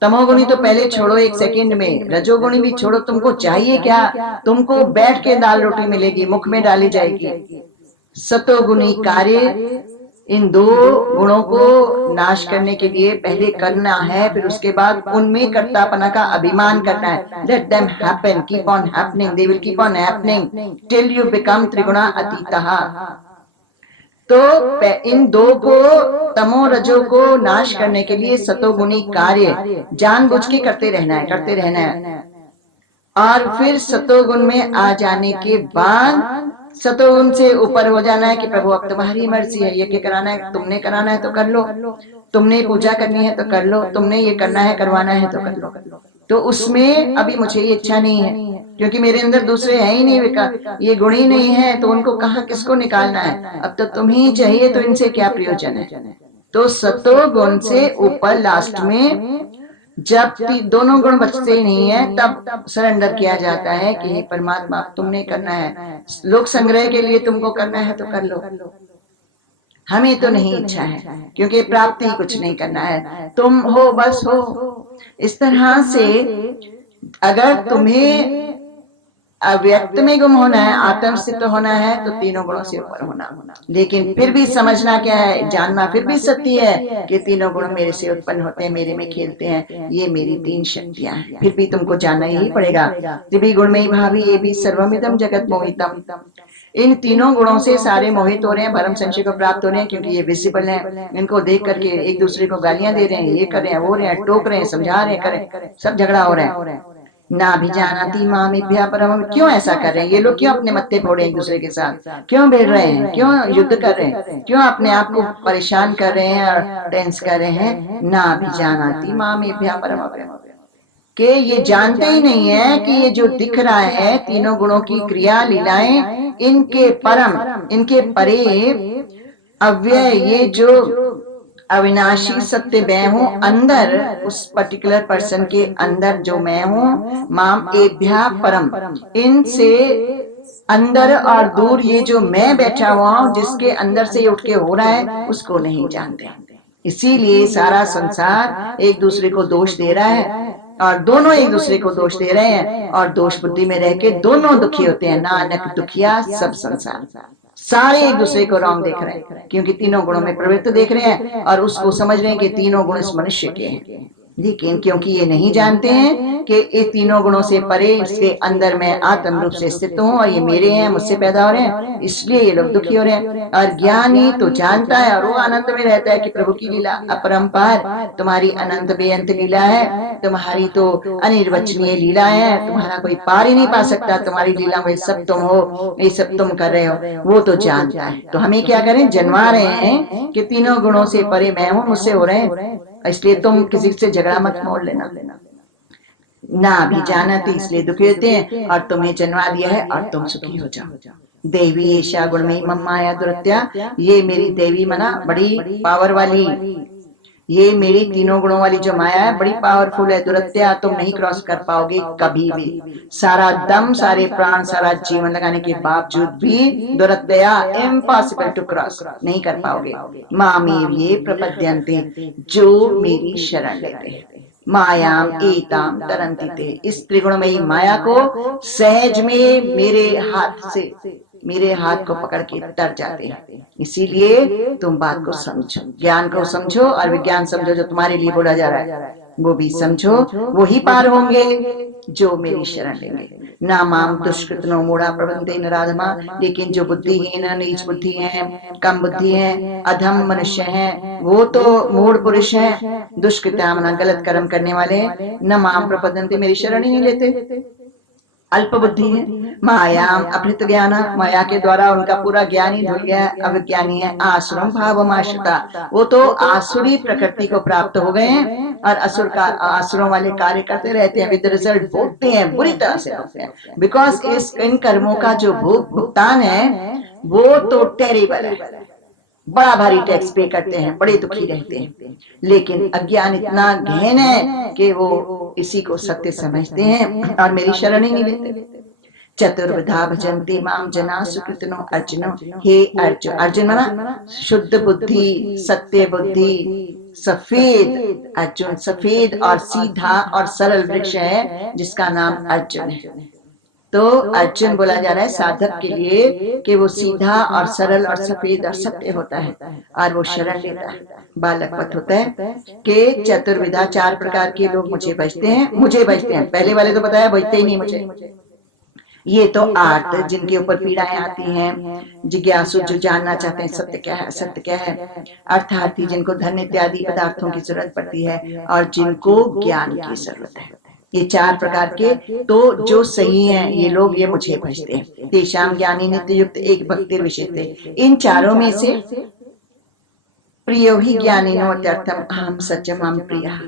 तमोगुणी तो पहले छोड़ो एक सेकंड में, रजोगुणी भी छोड़ो, तुमको चाहिए क्या, तुमको बैठ के दाल रोटी मिलेगी, मुख में डाली जाएगी। सतोगुणी कार्य, इन दो गुणों को नाश करने के लिए पहले करना है, फिर उसके बाद उनमें कर्तापना का अभिमान करना है। Let them happen, keep on happening, they will keep on happening till you become त्रिगुणा अतीतः। तो इन दो को, तमो रजो को नाश करने के लिए सतोगुणी कार्य जानबूझ के करते रहना है, करते रहना है। और फिर सतोगुण में आ जाने के बाद सतोगुण से ऊपर हो जाना है कि प्रभु अब तुम्हारी मर्जी है, यज्ञ कराना है, तुमने कराना है तो कर लो, तुमने पूजा करनी है तो कर लो, तुमने ये करना है करवाना है तो कर लो। तो उसमें अभी मुझे ये इच्छा नहीं है, क्योंकि मेरे अंदर दूसरे है ही नहीं, ये गुण ही नहीं है, तो उनको कहाँ किसको निकालना है, अब तो तुम ही चाहिए, तो इनसे क्या प्रयोजन है। तो सतो गुण से ऊपर लास्ट में जब दोनों गुण बचते ही नहीं है, तब सरेंडर किया जाता है कि हे परमात्मा तुमने करना है, लोक संग्रह के लिए तुमको करना है तो कर लो, हमें तो नहीं इच्छा है, क्योंकि प्राप्ति कुछ नहीं करना है, तुम हो बस हो। इस तरह से अगर तुम्हें अव्यक्त में गुम होना है, आत्म सिद्ध होना है, तो तीनों गुणों से ऊपर होना। लेकिन फिर भी समझना क्या है, जानना फिर भी सत्य है कि तीनों गुण मेरे से उत्पन्न होते हैं, मेरे में खेलते हैं, ये मेरी तीन शक्तियां हैं। फिर भी तुमको जानना ही पड़ेगा। त्रिभी गुण में ही भावी ये भी सर्वमिदम जगत मोहितम। इन तीनों गुणों से सारे मोहित हो रहे हैं, भरम संशय को प्राप्त हो रहे हैं, क्योंकि ये विजिबल है। इनको देख करके एक दूसरे को गालियां दे रहे हैं, ये कर रहे हैं, वो रहे हैं, टोक रहे हैं, समझा रहे हैं, करें, सब झगड़ा हो रहा है। ना भी जानाती मामिभ्या परम, क्यों ऐसा कर रहे हैं ये लोग, क्यों अपने मत्थे फोड़े एक दूसरे के साथ, क्यों भिड़ रहे हैं, क्यों युद्ध कर रहे हैं, क्यों अपने आप को परेशान कर रहे हैं और टेंस कर रहे हैं। ना भी जानाती मामिभ्या परम, कि ये जानते ही नहीं है कि ये जो दिख रहा है तीनों गुणों की क्रिया लीलाएं, इनके परम, इनके परे अव्यय, ये जो अविनाशी सत्य मैं हूँ, अंदर उस पर्टिकुलर पर्सन के अंदर जो मैं हूँ, माम एभ्या परम, इनसे अंदर और दूर ये जो मैं बैठा हुआ हूँ, जिसके अंदर से उठ के हो रहा है, उसको नहीं जानते। इसीलिए सारा संसार एक दूसरे को दोष दे रहा है और दोनों एक दूसरे को दोष दे रहे हैं, और दोष बुद्धि में रह के दोनों दुखी होते हैं। नानक दुखिया सब संसार, सारे एक दूसरे को रॉन्ग देख रहे हैं, क्योंकि तीनों गुणों में प्रवृत्त देख रहे हैं और उसको समझ रहे हैं कि तीनों गुण इस मनुष्य के हैं। लेकिन क्योंकि ये नहीं जानते हैं कि ये तीनों गुणों से परे इसके अंदर मैं आत्म रूप से स्थित हूँ और ये मेरे हैं, मुझसे पैदा हो रहे हैं, इसलिए ये लोग दुखी हो रहे हैं। और ज्ञानी तो जानता है और वो आनंद में रहता है कि प्रभु की लीला अपरंपार, तुम्हारी अनंत बेअंत लीला है, तुम्हारी तो अनिर्वचनीय लीला है, तुम्हारा कोई पार ही नहीं पा सकता, तुम्हारी लीला में सब तुम हो, ये सब तुम कर रहे हो, वो तो जानता है। तो हमें क्या करें, जनवा रहे हैं कि तीनों गुणों से परे मैं हूँ, मुझसे हो रहे हैं, इसलिए तुम किसी से झगड़ा मत मोड़ लेना। ना भी जाना तो इसलिए दुखी होते हैं और तुम्हें जन्मा दिया है और तुम सुखी हो जाओ। देवी ऐशा गुण में मम्माया दुरत्या, ये मेरी देवी मना बड़ी पावर वाली, ये मेरी तीनों गुणों वाली जो माया है बड़ी पावरफुल है। दुरत्या तुम नहीं क्रॉस कर पाओगे कभी भी, सारा दम सारे प्राण सारा जीवन लगाने के बावजूद भी दुरत्या इम्पॉसिबल टू क्रॉस, नहीं कर पाओगे। मामेव ये प्रपद्यन्ते, जो मेरी शरण लेते हैं, मायाम एताम तरंती ते, इस त्रिगुणमयी माया को सहज में मेरे हाथ को पकड़ के तर जाते हैं। इसीलिए तुम बात को समझो, ज्ञान को समझो और विज्ञान समझो, जो तुम्हारे लिए बोला जा रहा है वो भी समझो, वो ही पार होंगे जो मेरी शरण लेंगे। ना माम दुष्कृतनो मूढ़ा प्रबंधे नराधमा, लेकिन जो बुद्धिहीन नीच बुद्धि है, कम बुद्धि है, अधम मनुष्य है, वो तो मूढ़ पुरुष है, दुष्कृत्या मना गलत कर्म करने वाले, न माम प्रपद्यन्ते मेरी शरण ही नहीं लेते, अल्प बुद्धि है। मायाम अपहृत ज्ञान, माया के द्वारा उनका पूरा ज्ञान ही धुल गया, अविज्ञानी है। आसुरम भावमाश्रिता, वो तो आसुरी प्रकृति को प्राप्त हो गए हैं और असुर का आसुरों वाले कार्य करते रहते हैं, विद रिजल्ट भोगते हैं, बुरी तरह से भोगते हैं, बिकॉज इन कर्मों का जो भुगतान है वो तो टेरिबल है, बड़ा भारी टैक्स पे करते हैं, बड़े दुखी रहते हैं। लेकिन अज्ञान इतना गहन है कि वो इसी को सत्य समझते हैं और मेरी शरण ही नहीं लेते। चतुर्विधा भजन्ते माम जना सुकृतिनो अर्जुनो, हे अर्जुन, अर्जुन माना शुद्ध बुद्धि, सत्य बुद्धि, सफेद अर्जुन, सफेद और सीधा और सरल वृक्ष है जिसका नाम अर्जुन है। तो अर्जुन बोला जा रहा है साधक के लिए कि वो सीधा और सरल और सफेद और सत्य होता है और वो शरण लेता है, बालकवत होता है कि चतुर्विधा, चार प्रकार के लोग मुझे बजते हैं, पहले वाले तो बताया बजते ही नहीं मुझे। ये तो आर्त, जिनके ऊपर पीड़ाएं आती हैं, जिज्ञासु जो जानना चाहते हैं सत्य क्या है, असत्य क्या है, अर्थार्थी जिनको धन इत्यादि पदार्थों की जरूरत पड़ती है और जिनको ज्ञान की जरूरत है, ये चार प्रकार के तो जो सही हैं ये लोग ये मुझे भजते हैं। तेषाम ज्ञानी नित्य युक्त एक भक्ति विषयते, इन चारों में से प्रियो ही ज्ञानिनो अत्यर्थम अहम सत्यम अहम प्रिया,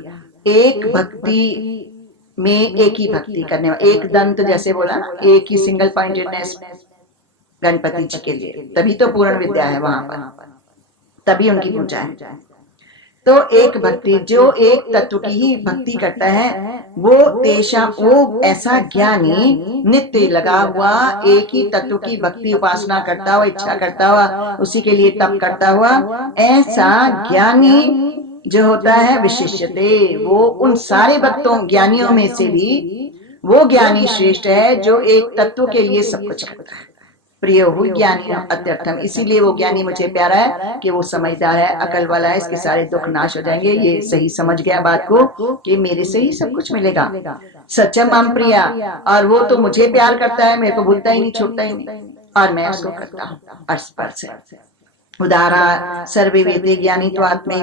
एक भक्ति में एक ही भक्ति करने वाला, एक दंत जैसे बोला ना, एक ही सिंगल पॉइंटेडनेस गणपति जी के लिए, तभी तो पूर्ण विद्या है वहां पर, तभी उनकी पूजा है। तो एक भक्ति, जो एक तत्व की ही भक्ति करता है, वो तेषा, वो ऐसा ज्ञानी नित्य लगा हुआ एक ही तत्व की भक्ति उपासना करता हुआ, इच्छा करता हुआ, उसी के लिए तप करता हुआ, ऐसा ज्ञानी जो होता है विशिष्यते, वो उन सारे भक्तों ज्ञानियों में से भी वो ज्ञानी श्रेष्ठ है जो एक तत्व के लिए सब कुछ करता है। प्रिय हो ज्ञानी अत्यर्थम, इसीलिए वो ज्ञानी मुझे प्यारा है कि वो समझदार है, अकल वाला है, इसके सारे दुख नाश हो जाएंगे, ये सही समझ गया बात को कि मेरे से ही सब कुछ मिलेगा। सच्चम अम प्रिया, और वो तो मुझे प्यार करता है, मेरे को भूलता ही नहीं, छोड़ता ही नहीं, और मैं उसको करता हूँ स्पर्श है। उदारा सर्वे वेदे ज्ञानी तो आत्मे,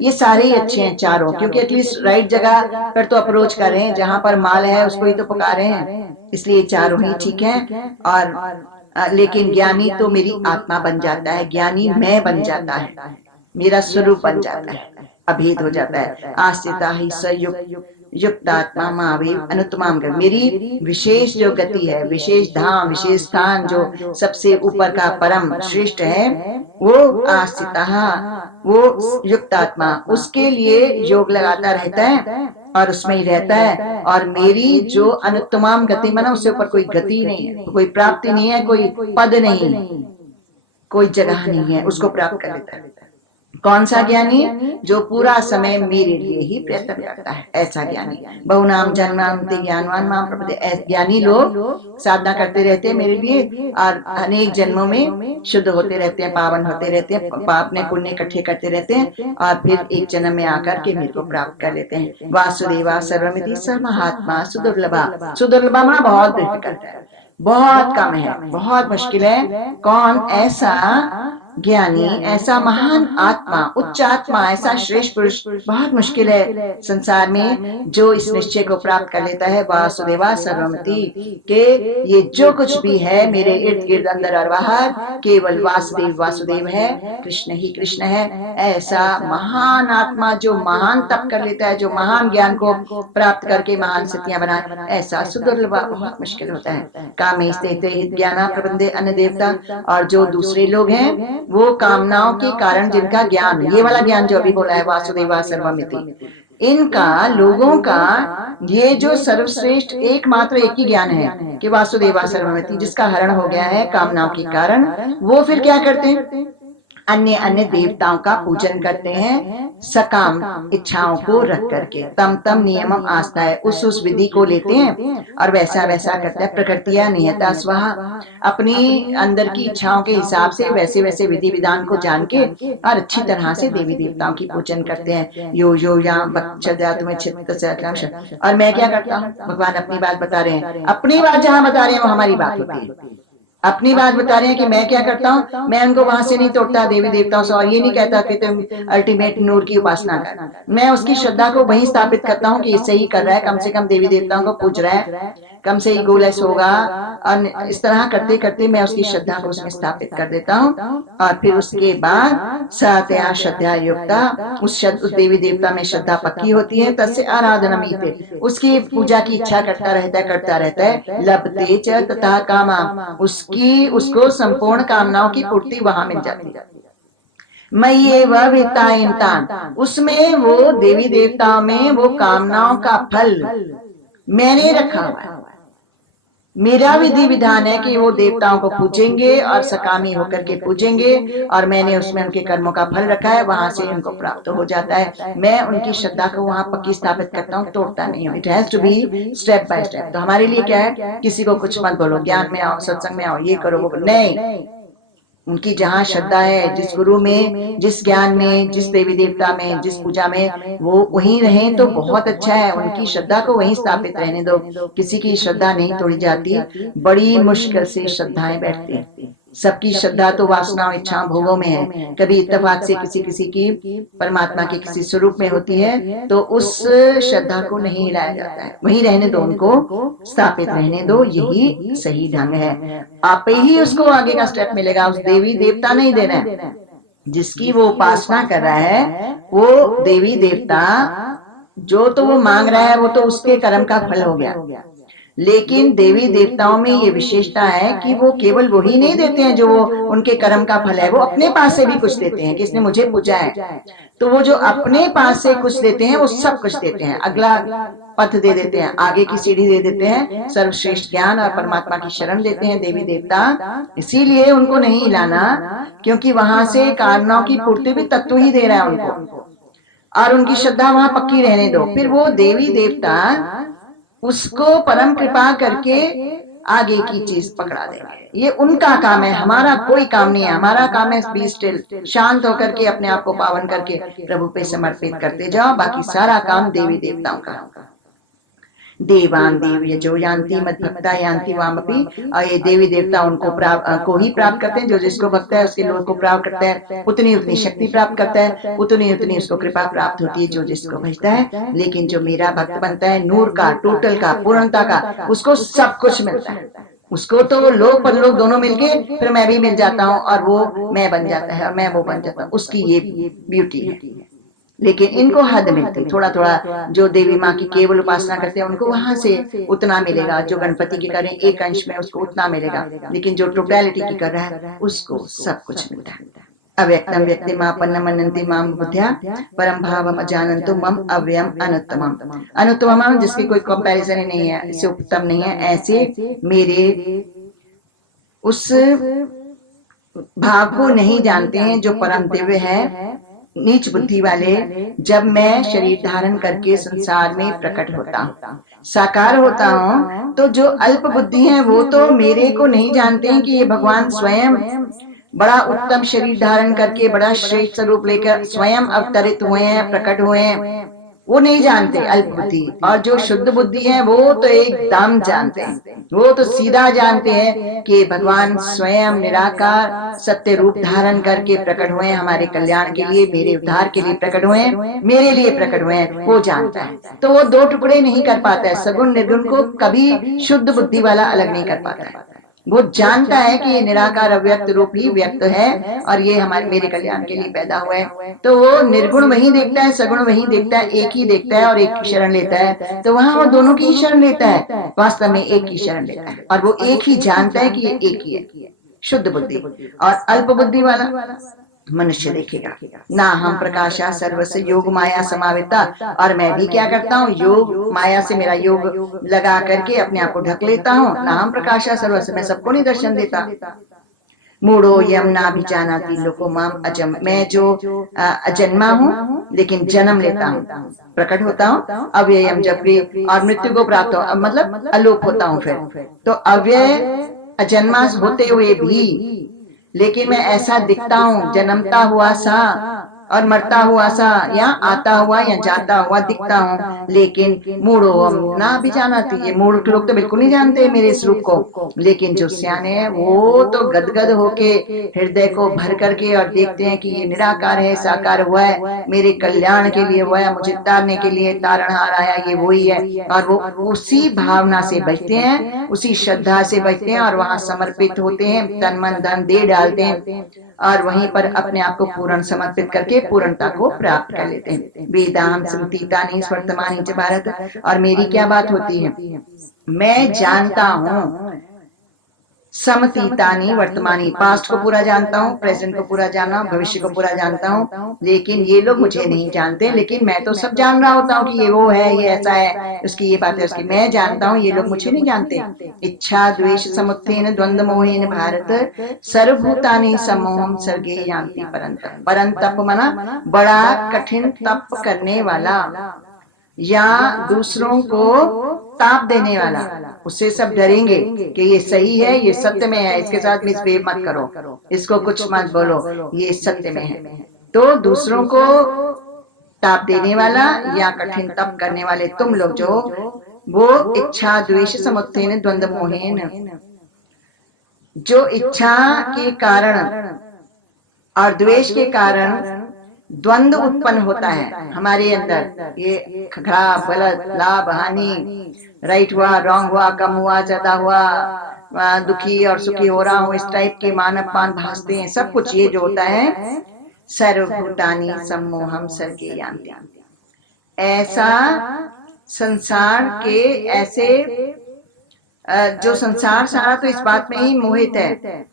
ये सारे ही अच्छे हैं चारों, क्योंकि एटलीस्ट राइट जगह पर तो अप्रोच कर रहे हैं, जहां पर माल है उसको ही तो पका रहे हैं, इसलिए चारों ही ठीक है। और लेकिन ज्ञानी तो मेरी आत्मा बन जाता है, ज्ञानी मैं बन जाता है, मेरा स्वरूप बन जाता है, अभेद हो जाता है। आस्थिता ही युक्तात्मा मावे अनुत्तमाम, मेरी विशेष जो गति है, विशेष धाम, विशेष स्थान जो सबसे ऊपर का परम श्रेष्ठ है, वो आस्थिता, वो युक्तात्मा, उसके लिए योग लगाता रहता है और उसमें ही रहता है। और मेरी जो अनुत्तमाम गति माना, उससे ऊपर कोई गति नहीं है, कोई प्राप्ति नहीं है, कोई पद नहीं, कोई जगह नहीं है, उसको प्राप्त कर लेता है। कौन सा ज्ञानी? जो पूरा समय मेरे लिए ही प्रयत्न करता है, ऐसा ज्ञानी। बहुनाम जन्मांते ज्ञानवान माम प्रपद्यते। ज्ञानी लोग साधना करते रहते हैं मेरे लिए और अनेक जन्मों में शुद्ध होते रहते हैं, पावन होते रहते हैं, पाप ने पुण्य इकट्ठे करते रहते हैं और फिर एक जन्म में आकर के मेरे को प्राप्त कर लेते हैं। वासुदेवा सर्वमिति स महात्मा सुदुर्लभा। सुदुर्लभा माना बहुत डिफिकल्ट है, बहुत कम है, बहुत मुश्किल है। कौन? ऐसा ज्ञानी, ऐसा महान आत्मा, उच्च आत्मा, ऐसा श्रेष्ठ पुरुष बहुत मुश्किल है संसार में जो इस निश्चय को प्राप्त कर लेता है। वासुदेवा सर्वमिति के ये जो कुछ भी है मेरे इर्द गिर्द अंदर और बाहर केवल वासुदेव वासुदेव है, कृष्ण ही कृष्ण है। ऐसा महान आत्मा जो महान तप कर लेता है, जो महान ज्ञान को प्राप्त करके महान स्थितियां बनाए, ऐसा सुदुर्लभ बहुत मुश्किल होता है। कामे स्थिते ज्ञाना प्रबंधे अन्य देवता। और जो दूसरे लोग हैं वो कामनाओं के कारण जिनका ज्ञान, ये वाला ज्ञान जो अभी बोला है वासुदेवा सर्वमिति, इनका लोगों का ये जो सर्वश्रेष्ठ एकमात्र एक ही ज्ञान है कि वासुदेवा सर्वमिति, जिसका हरण हो गया है कामनाओं के कारण, वो फिर क्या करते हैं? अन्य अन्य देवताओं का पूजन करते हैं सकाम इच्छाओं को रख करके। तम तम नियमम आस्था है, उस विधि को लेते हैं और वैसा वैसा करते हैं। प्रकृतिया नियता स्वाहा, अपनी अंदर की इच्छाओं के हिसाब से वैसे वैसे विधि विधान को जान के और अच्छी तरह से देवी देवताओं की पूजन करते हैं। यो यो या तुम्हें चित्त से। और मैं क्या करता हूँ? भगवान अपनी बात बता रहे हैं, अपनी बात जहाँ बता रहे हैं वो हमारी बात होती है। अपनी बात बता रहे हैं कि मैं क्या करता हूँ, मैं उनको वहां से नहीं तोड़ता देवी देवताओं से, और ये नहीं कहता कि तुम अल्टीमेट नूर की उपासना कर। मैं उसकी श्रद्धा को वहीं स्थापित करता हूँ कि इससे ही कर रहा है, कम से कम देवी देवताओं को पूज रहा है, कम से ही गोलस होगा। और इस तरह करते करते मैं उसकी श्रद्धा को उसमें स्थापित कर देता हूँ। और फिर उसके बाद सत्या श्रद्धा युक्ता, उस देवी देवता में श्रद्धा पक्की होती है। तस्य आराधनमीते, उसकी पूजा की इच्छा करता रहता है। लभते च तथा कामा, उसको संपूर्ण कामनाओं की पूर्ति वहां मिल जाती है। मय्ये व वित्तायन्तान, उसमें वो देवी देवताओं में वो कामनाओं का फल मैंने रखा हुआ है। मेरा विधि विधान है कि वो देवताओं को पूजेंगे और सकामी होकर के पूजेंगे, और मैंने उसमें उनके कर्मों का फल रखा है, वहां से उनको प्राप्त हो जाता है। मैं उनकी श्रद्धा को वहां पक्की स्थापित करता हूँ, तोड़ता नहीं हूँ। It has to be step by step. तो हमारे लिए क्या है, किसी को कुछ मत बोलो, ज्ञान में आओ, सत्संग में आओ, ये करो वो करो, नहीं। उनकी जहाँ श्रद्धा है, जिस गुरु में, जिस ज्ञान में, जिस देवी देवता में, जिस पूजा में, वो वहीं रहें तो बहुत अच्छा है। उनकी श्रद्धा को वहीं स्थापित रहने दो। किसी की श्रद्धा नहीं तोड़ी जाती, बड़ी मुश्किल से श्रद्धाएं बैठती हैं। सबकी श्रद्धा तो वासनाओं इच्छाओं भोगों में है। कभी इत्तेफाक से किसी किसी की परमात्मा के किसी स्वरूप में होती है तो उस श्रद्धा को नहीं हिलाया जाता है, वहीं रहने दो, उनको स्थापित रहने दो, यही सही ढंग है। आप ही उसको आगे का स्टेप मिलेगा। उस देवी देवता नहीं देना है, जिसकी वो उपासना कर रहा है वो देवी देवता, जो तो वो मांग रहा है वो तो उसके कर्म का फल हो गया। लेकिन देवी देवताओं में ये विशेषता है कि वो केवल वही नहीं देते हैं जो वो उनके कर्म का फल है, वो अपने पास से भी कुछ देते हैं कि इसने मुझे पूजा है, तो वो जो अपने पास से कुछ देते हैं वो सब कुछ देते हैं। अगला पथ दे देते हैं, आगे की सीढ़ी दे देते हैं, सर्वश्रेष्ठ ज्ञान और परमात्मा की शरण देते हैं देवी देवता। इसीलिए उनको नहीं हिलाना, क्योंकि वहां से कामनाओं की पूर्ति भी तत्व ही दे रहा है उनको, और उनकी श्रद्धा वहां पक्की रहने दो। फिर वो देवी देवता उसको परम कृपा करके आगे की चीज पकड़ा देंगे। ये उनका काम है, हमारा कोई काम नहीं है। हमारा काम है बी स्टिल, शांत होकर के अपने आप को पावन करके प्रभु पे समर्पित करते जाओ। बाकी सारा काम देवी देवताओं का। देवान देव यजो यान्ति मद्भक्ता यान्ति वामपि, और ये देवी देवता उनको को ही प्राप्त करते हैं। जो जिसको भक्त है उसके लोग को प्राप्त करता है, उतनी उतनी शक्ति प्राप्त करता है, उतनी उतनी उसको कृपा प्राप्त होती है जो जिसको भजता है। लेकिन जो मेरा भक्त बनता है, नूर का, टोटल का, पूर्णता का, उसको सब कुछ मिलता है। उसको तो लोग परलोक दोनों मिलके फिर मैं भी मिल जाता हूँ, और वो मैं बन जाता है और मैं वो बन जाता हूँ। उसकी ये ब्यूटी है। लेकिन इनको हद मिलती, थोड़ा थोड़ा जो देवी माँ की केवल उपासना करते हैं उनको वहां से उतना मिलेगा, जो गणपति की करें एक अंश में उसको उतना मिलेगा, लेकिन जो टोटलिटी की कर रहा है उसको सब कुछ मिलता है। अव्यक्तम व्यक्ति मापन्न मनन्ति माम बुद्ध्या परम भावम अजानन्तो मम अव्ययम अनुत्तमम। अनुत्तमम जिसकी कोई कंपैरिजन ही नहीं है, इससे उत्तम नहीं है, ऐसे मेरे उस भाव को नहीं जानते हैं जो परम दिव्य है, नीच बुद्धि वाले, जब मैं शरीर धारण करके संसार में प्रकट होता हूँ, साकार होता हूँ, तो जो अल्प बुद्धि हैं वो तो मेरे को नहीं जानते हैं कि ये भगवान स्वयं बड़ा उत्तम शरीर धारण करके बड़ा श्रेष्ठ स्वरूप लेकर स्वयं अवतरित हुए हैं, प्रकट हुए हैं, वो नहीं जानते अल्प बुद्धि। और जो शुद्ध बुद्धि है वो तो एकदम जानते हैं, वो तो सीधा जानते हैं कि भगवान स्वयं निराकार सत्य रूप धारण करके प्रकट हुए हैं, हमारे कल्याण के लिए, मेरे उद्धार के लिए प्रकट हुए हैं, मेरे लिए प्रकट हुए हैं, वो जानता है। तो वो दो टुकड़े नहीं कर पाता है, सगुण निर्गुण को कभी शुद्ध बुद्धि वाला अलग नहीं कर पाता है। वो जानता है कि ये निराकार अव्यक्त रूप ही व्यक्त है और ये हमारे मेरे कल्याण के लिए पैदा हुआ है। तो वो निर्गुण वही देखता है, सगुण वही देखता है, एक ही देखता है और एक की शरण लेता है। तो वहां वो दोनों की ही शरण लेता है, वास्तव में एक की शरण लेता है और वो एक ही जानता है कि ये एक ही है, शुद्ध बुद्धि। और अल्प बुद्धि वाला मनुष्य देखेगा ना हम प्रकाशा सर्वस्य योग माया समाविता, और मैं भी क्या करता हूँ, योग माया से मेरा योग लगा करके अपने आप को ढक लेता हूँ। ना हम प्रकाशा सर्वस्य, मैं सबको नहीं दर्शन देता। मूढ़ो यमुना भी जानाति लोको माम अजम, मैं जो अजन्मा हूँ लेकिन जन्म लेता हूँ, प्रकट होता हूँ, अव्ययम जब भी और मृत्यु को प्राप्त हो, मतलब अलोप होता हूँ। फिर तो अव्यय अजन्मा होते हुए भी लेकिन मैं ऐसा दिखता हूँ, जन्मता हुआ सा और मरता हुआ सा, या आता हुआ या जाता हुआ दिखता हूँ। लेकिन मूढ़ो हम ना भी जाना थी, ये मूढ़ लोग तो बिल्कुल नहीं जानते मेरे इस रूप को, लेकिन जो सियाने हैं वो तो गदगद होके हृदय को भर करके और देखते हैं कि ये निराकार है, साकार हुआ है, मेरे कल्याण के लिए हुआ है, मुझे तारने के लिए तारणहार आया, ये वही है। और वो उसी भावना से बचते हैं, उसी श्रद्धा से बचते हैं और वहां समर्पित होते हैं, तन मन धन दे डालते हैं और वहीं पर अपने आप को पूर्ण समर्पित करके पूर्णता को प्राप्त कर लेते हैं। वेदांत समतीतानि वर्तमानी च भारत। और मेरी क्या बात होती है, मैं जानता हूँ समतीतानी वर्तमानी, पास्ट को पूरा जानता हूँ, प्रेजेंट को पूरा जाना, भविष्य को पूरा जानता हूँ, लेकिन ये लोग मुझे नहीं जानते। लेकिन मैं तो सब जान रहा होता हूँ कि ये वो है, ये ऐसा है, उसकी ये बात है, उसकी मैं जानता हूँ, ये लोग मुझे नहीं जानते। इच्छा द्वेष समुत्थेन द्वंद्व मोहेन भारत सर्वभूतानि सम्मोहम सर्गे यान्ति परंतप। परंतप मना बड़ा कठिन तप करने वाला या दूसरों को ताप देने वाला, उससे सब डरेंगे कि ये सही है, ये सत्य में है, इसके साथ मिसबिहेव मत करो, इसको कुछ मत बोलो, ये सत्य में है। तो दूसरों को ताप देने वाला या कठिन तप करने वाले तुम लोग जो, वो इच्छा द्वेष समुत्थेन द्वंद्व मोहेन, जो इच्छा के कारण और द्वेष के कारण द्वंद्व उत्पन्न होता है हमारे अंदर, ये खराब गलत, लाभ हानि, राइट हुआ रॉन्ग हुआ, कम हुआ ज्यादा हुआ, दुखी और सुखी हो रहा हूँ, इस टाइप के मान अपमान भासते हैं, सब कुछ ये जो होता है सर्वभूतानि सम्मोहम सर्गे यान्ति। ऐसा संसार के ऐसे जो संसार सारा तो इस बात में ही मोहित है,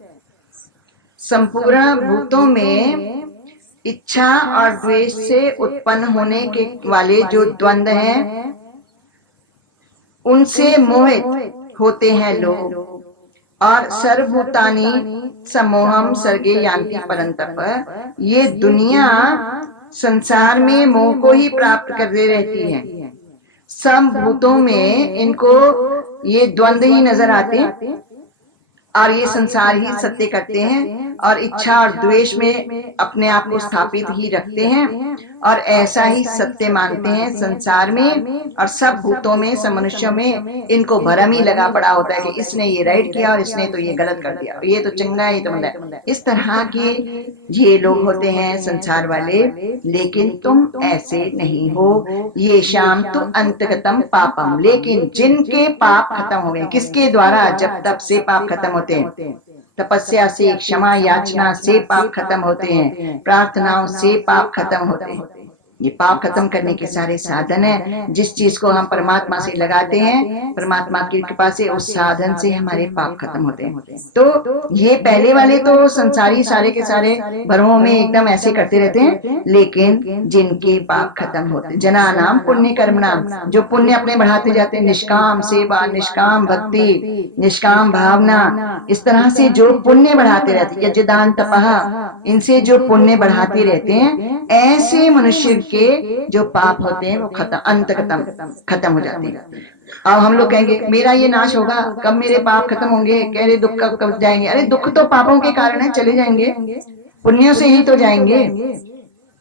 संपूर्ण भूतों में इच्छा और द्वेष से उत्पन्न होने के वाले जो द्वंद्व हैं उनसे मोहित होते हैं लोग। और सर्वभूतानि सम्मोहम सर्गे यान्ति परंतप, ये दुनिया संसार में मोह को ही प्राप्त करते रहती है। सब भूतों में इनको ये द्वंद्व ही नजर आते हैं और ये संसार ही सत्य करते हैं और इच्छा और द्वेष में अपने आप को स्थापित ही रखते हैं और ऐसा ही सत्य मानते हैं संसार में। और सब भूतों में, सब मनुष्यों में इनको भरम ही लगा पड़ा होता है कि इसने ये राइट किया और इसने तो ये गलत कर दिया, ये तो चंगा है, ये तो मंदा है। इस तरह के ये लोग होते हैं संसार वाले। लेकिन तुम ऐसे नहीं हो, ये शाम तो अंतगतम पापम, लेकिन जिनके पाप खत्म हो गए, किसके द्वारा, जब तप से पाप खत्म होते हैं, तपस्या से, क्षमा याचना से पाप खत्म होते हैं, प्रार्थनाओं से पाप खत्म होते हैं। ये पाप खत्म करने के सारे साधन है। जिस चीज को हम परमात्मा से लगाते हैं, परमात्मा की कृपा से उस साधन से हमारे पाप खत्म होते हैं। तो ये पहले वाले तो संसारी सारे के सारे भरमों में एकदम ऐसे करते रहते हैं, लेकिन जिनके पाप खत्म होते, जना नाम पुण्य कर्म नाम, जो पुण्य अपने बढ़ाते जाते हैं, निष्काम सेवा, निष्काम भक्ति, निष्काम भावना, इस तरह से जो पुण्य बढ़ाते रहते हैं, यज्ञ दान तपः, इनसे जो पुण्य बढ़ाते रहते हैं, ऐसे मनुष्य के जो पाप होते हैं वो खत्म हो जाते हैं। अब हम लोग कहेंगे मेरा ये नाश होगा, कब मेरे पाप खत्म होंगे, कह रहे दुख कब जाएंगे। अरे दुख तो पापों के कारण है, चले जाएंगे, पुण्यों से ही तो जाएंगे।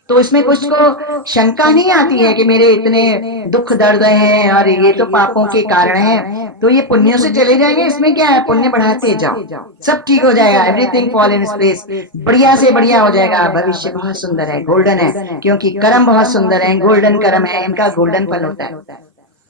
तो इसमें कुछ को शंका नहीं आती है कि मेरे इतने दुख दर्द हैं और ये तो पापों के कारण है, तो ये पुण्यों से चले जाएंगे, इसमें क्या है, पुण्य बढ़ाते जाओ, सब ठीक हो जाएगा, एवरीथिंग फॉल इन प्लेस, बढ़िया से बढ़िया हो जाएगा। भविष्य बहुत सुंदर है, गोल्डन है, क्योंकि कर्म बहुत सुंदर है, गोल्डन कर्म है, इनका गोल्डन फल होता है।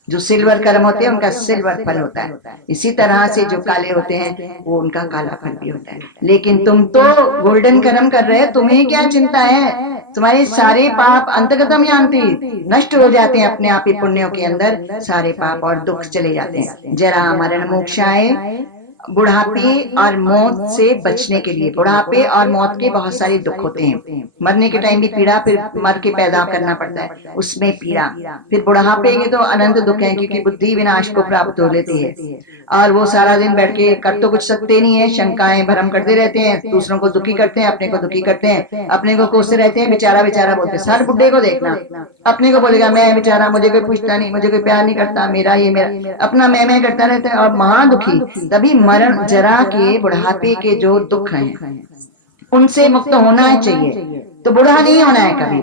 जो सिल्वर कर्म होते हैं उनका सिल्वर फल होता है। इसी तरह से जो काले होते हैं वो उनका काला फल भी होता है। लेकिन तुम तो गोल्डन कर्म कर रहे हो, तुम्हें क्या चिंता है, तुम्हारे सारे पाप अंतगतम यान्ति, नष्ट हो जाते हैं अपने आप ही, पुण्यों के अंदर सारे पाप और दुख चले जाते हैं। जरा मरण मोक्षाय, बुढ़ापे और मौत से बचने के लिए, बुढ़ापे और मौत के बहुत सारे दुख होते हैं, मरने के टाइम भी पीड़ा, फिर मर के पैदा करना पड़ता है उसमें पीड़ा, फिर बुढ़ापे के तो अनंत दुख है, क्योंकि बुद्धि विनाश को प्राप्त हो लेती है और वो सारा दिन बैठ के कर तो कुछ सकते नहीं है, शंकाएं भ्रम करते रहते हैं, दूसरों को दुखी करते हैं, अपने को दुखी करते हैं, अपने को कोसते रहते हैं, बेचारा बेचारा बोलते। सर बुढ़े को देखना, अपने को बोलेगा मैं बेचारा, मुझे कोई पूछता नहीं, मुझे कोई प्यार नहीं करता, मेरा ये मेरा, अपना मैं करता रहता है और महादुखी। तभी मरण जरा के बुढ़ापे के जो दुख हैं उनसे मुक्त होना चाहिए। तो बुढ़ा नहीं होना है कभी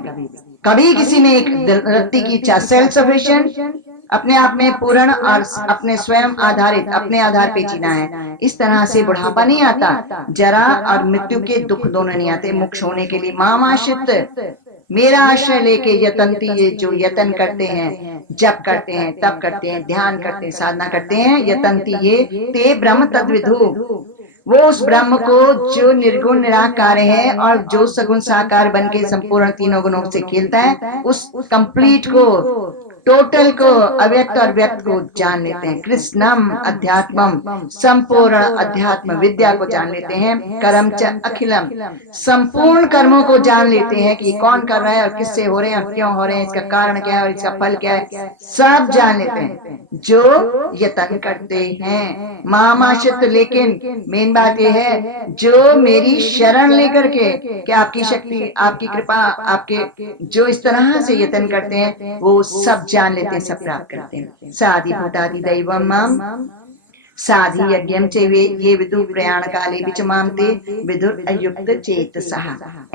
कभी किसी में एक व्यक्ति की इच्छा, सेल्फ सफिशिएंट, अपने आप में पूर्ण और अपने स्वयं आधारित, अपने आधार पे जीना है। इस तरह से बुढ़ापा नहीं आता, जरा और मृत्यु के दुख दोनों नहीं आते। मोक्ष होने के लिए माम आश्रित, मेरा आश्रय लेके यतंती, ये जो यतन करते हैं, जप करते हैं, तप करते हैं, ध्यान करते हैं, साधना करते हैं, यतंती ये ते ब्रह्म तद्विदु, वो उस ब्रह्म को जो निर्गुण निराकार है और जो सगुण साकार बन के संपूर्ण तीनों गुणों से खेलता है, उस कंप्लीट को, टोटल को, अव्यक्त और व्यक्त को जान लेते हैं। कृष्णम अध्यात्मम, संपूर्ण अध्यात्म विद्या को जान लेते हैं। कर्म च अखिलम, संपूर्ण कर्मों को जान लेते हैं कि कौन कर रहा है और किससे हो रहे हैं और क्यों हो रहे हैं, इसका कारण क्या है और इसका फल क्या है, सब जान लेते हैं जो यतन करते हैं। मामाशित, लेकिन मेन बात यह है जो मेरी शरण लेकर के, कि आपकी शक्ति, आपकी कृपा, आपके जो इस तरह से यतन करते हैं वो सब जान लेते हैं, सब प्राप्त करते हैं। साधि भूतादि दैवम माम साधि यज्ञम चैवे ये विदु प्रयाण काले विच मामते विदुर अयुक्त चेतसः।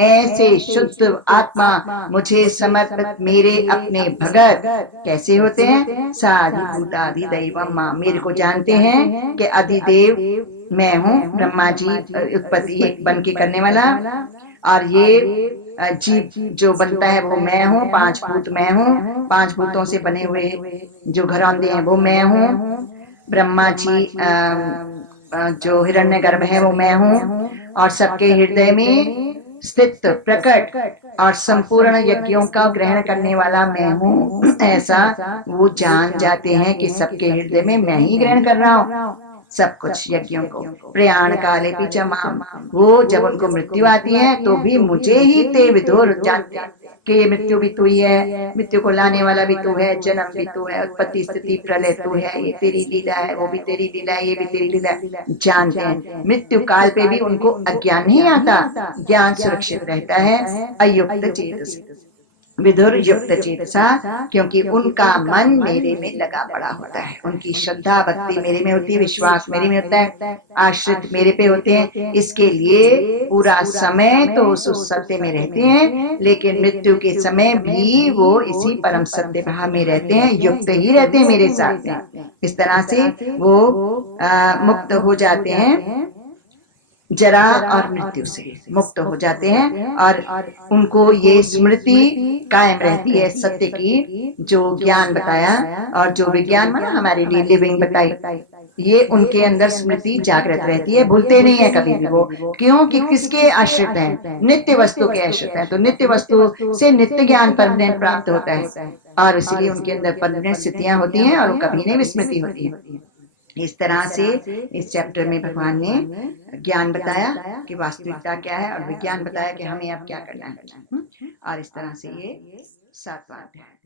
ऐसे शुद्ध आत्मा मुझे समर्पित मेरे अपने भगत कैसे होते हैं, साधि भूतादि दैवम माम, मेरे को जानते हैं कि अधिदेव मैं हूँ, ब्रह्मा जी उत्पत्ति एक बन के करने वाला, और ये जीव जो बनता है वो मैं हूँ, पांच भूत मैं हूँ, पांच भूतों से बने हुए जो घरौंदे हैं वो मैं हूँ, ब्रह्मा जी जो हिरण्यगर्भ है वो मैं हूँ, और सबके हृदय में स्थित प्रकट और संपूर्ण यज्ञों का ग्रहण करने वाला मैं हूँ। ऐसा वो जान जाते हैं कि सबके हृदय में मैं ही ग्रहण कर रहा हूँ सब कुछ यज्ञों को। प्रयाण काले भी जमाम, वो जब उनको मृत्यु आती है तो भी मुझे ही ते विदुर जानते कि ये मृत्यु भी तू ही है, मृत्यु को लाने वाला भी तू है, जन्म भी तू है, उत्पत्ति स्थिति प्रलय तू है, ये तेरी लीला है, वो भी तेरी लीला है, ये भी तेरी लीला है, जानते हैं। मृत्यु काल पे भी उनको अज्ञान नहीं आता, ज्ञान सुरक्षित रहता है। अयुक्त चेतस विदुर युक्त चेतसा, क्योंकि उनका मन मेरे में लगा पड़ा होता है, उनकी श्रद्धा भक्ति मेरे में होती है, विश्वास मेरे में होता है, आश्रित मेरे पे होते हैं। इसके लिए पूरा समय तो उस सत्य में रहते हैं, लेकिन मृत्यु के समय भी वो इसी परम सत्य भाव में रहते हैं, युक्त ही रहते हैं मेरे साथ में। इस तरह से वो मुक्त हो जाते हैं, जरा और मृत्यु से मुक्त हो जाते हैं, और उनको ये स्मृति कायम रहती है सत्य की, जो ज्ञान बताया और जो विज्ञान माना हमारे लिए लिविंग बताई, ये उनके अंदर स्मृति जागृत रहती है, भूलते नहीं है कभी भी वो। क्योंकि किसके आश्रित हैं? नित्य वस्तु के आश्रित हैं। तो नित्य वस्तु से नित्य ज्ञान परमानेंट प्राप्त होता है, और इसलिए उनके अंदर परमानेंट स्थितियां होती हैं और वो कभी नहीं विस्मृति होती है। इस तरह से इस चैप्टर में भगवान ने ज्ञान बताया कि वास्तविकता क्या है, और विज्ञान बताया कि हमें अब क्या करना है। और इस तरह से ये 7वां अध्याय।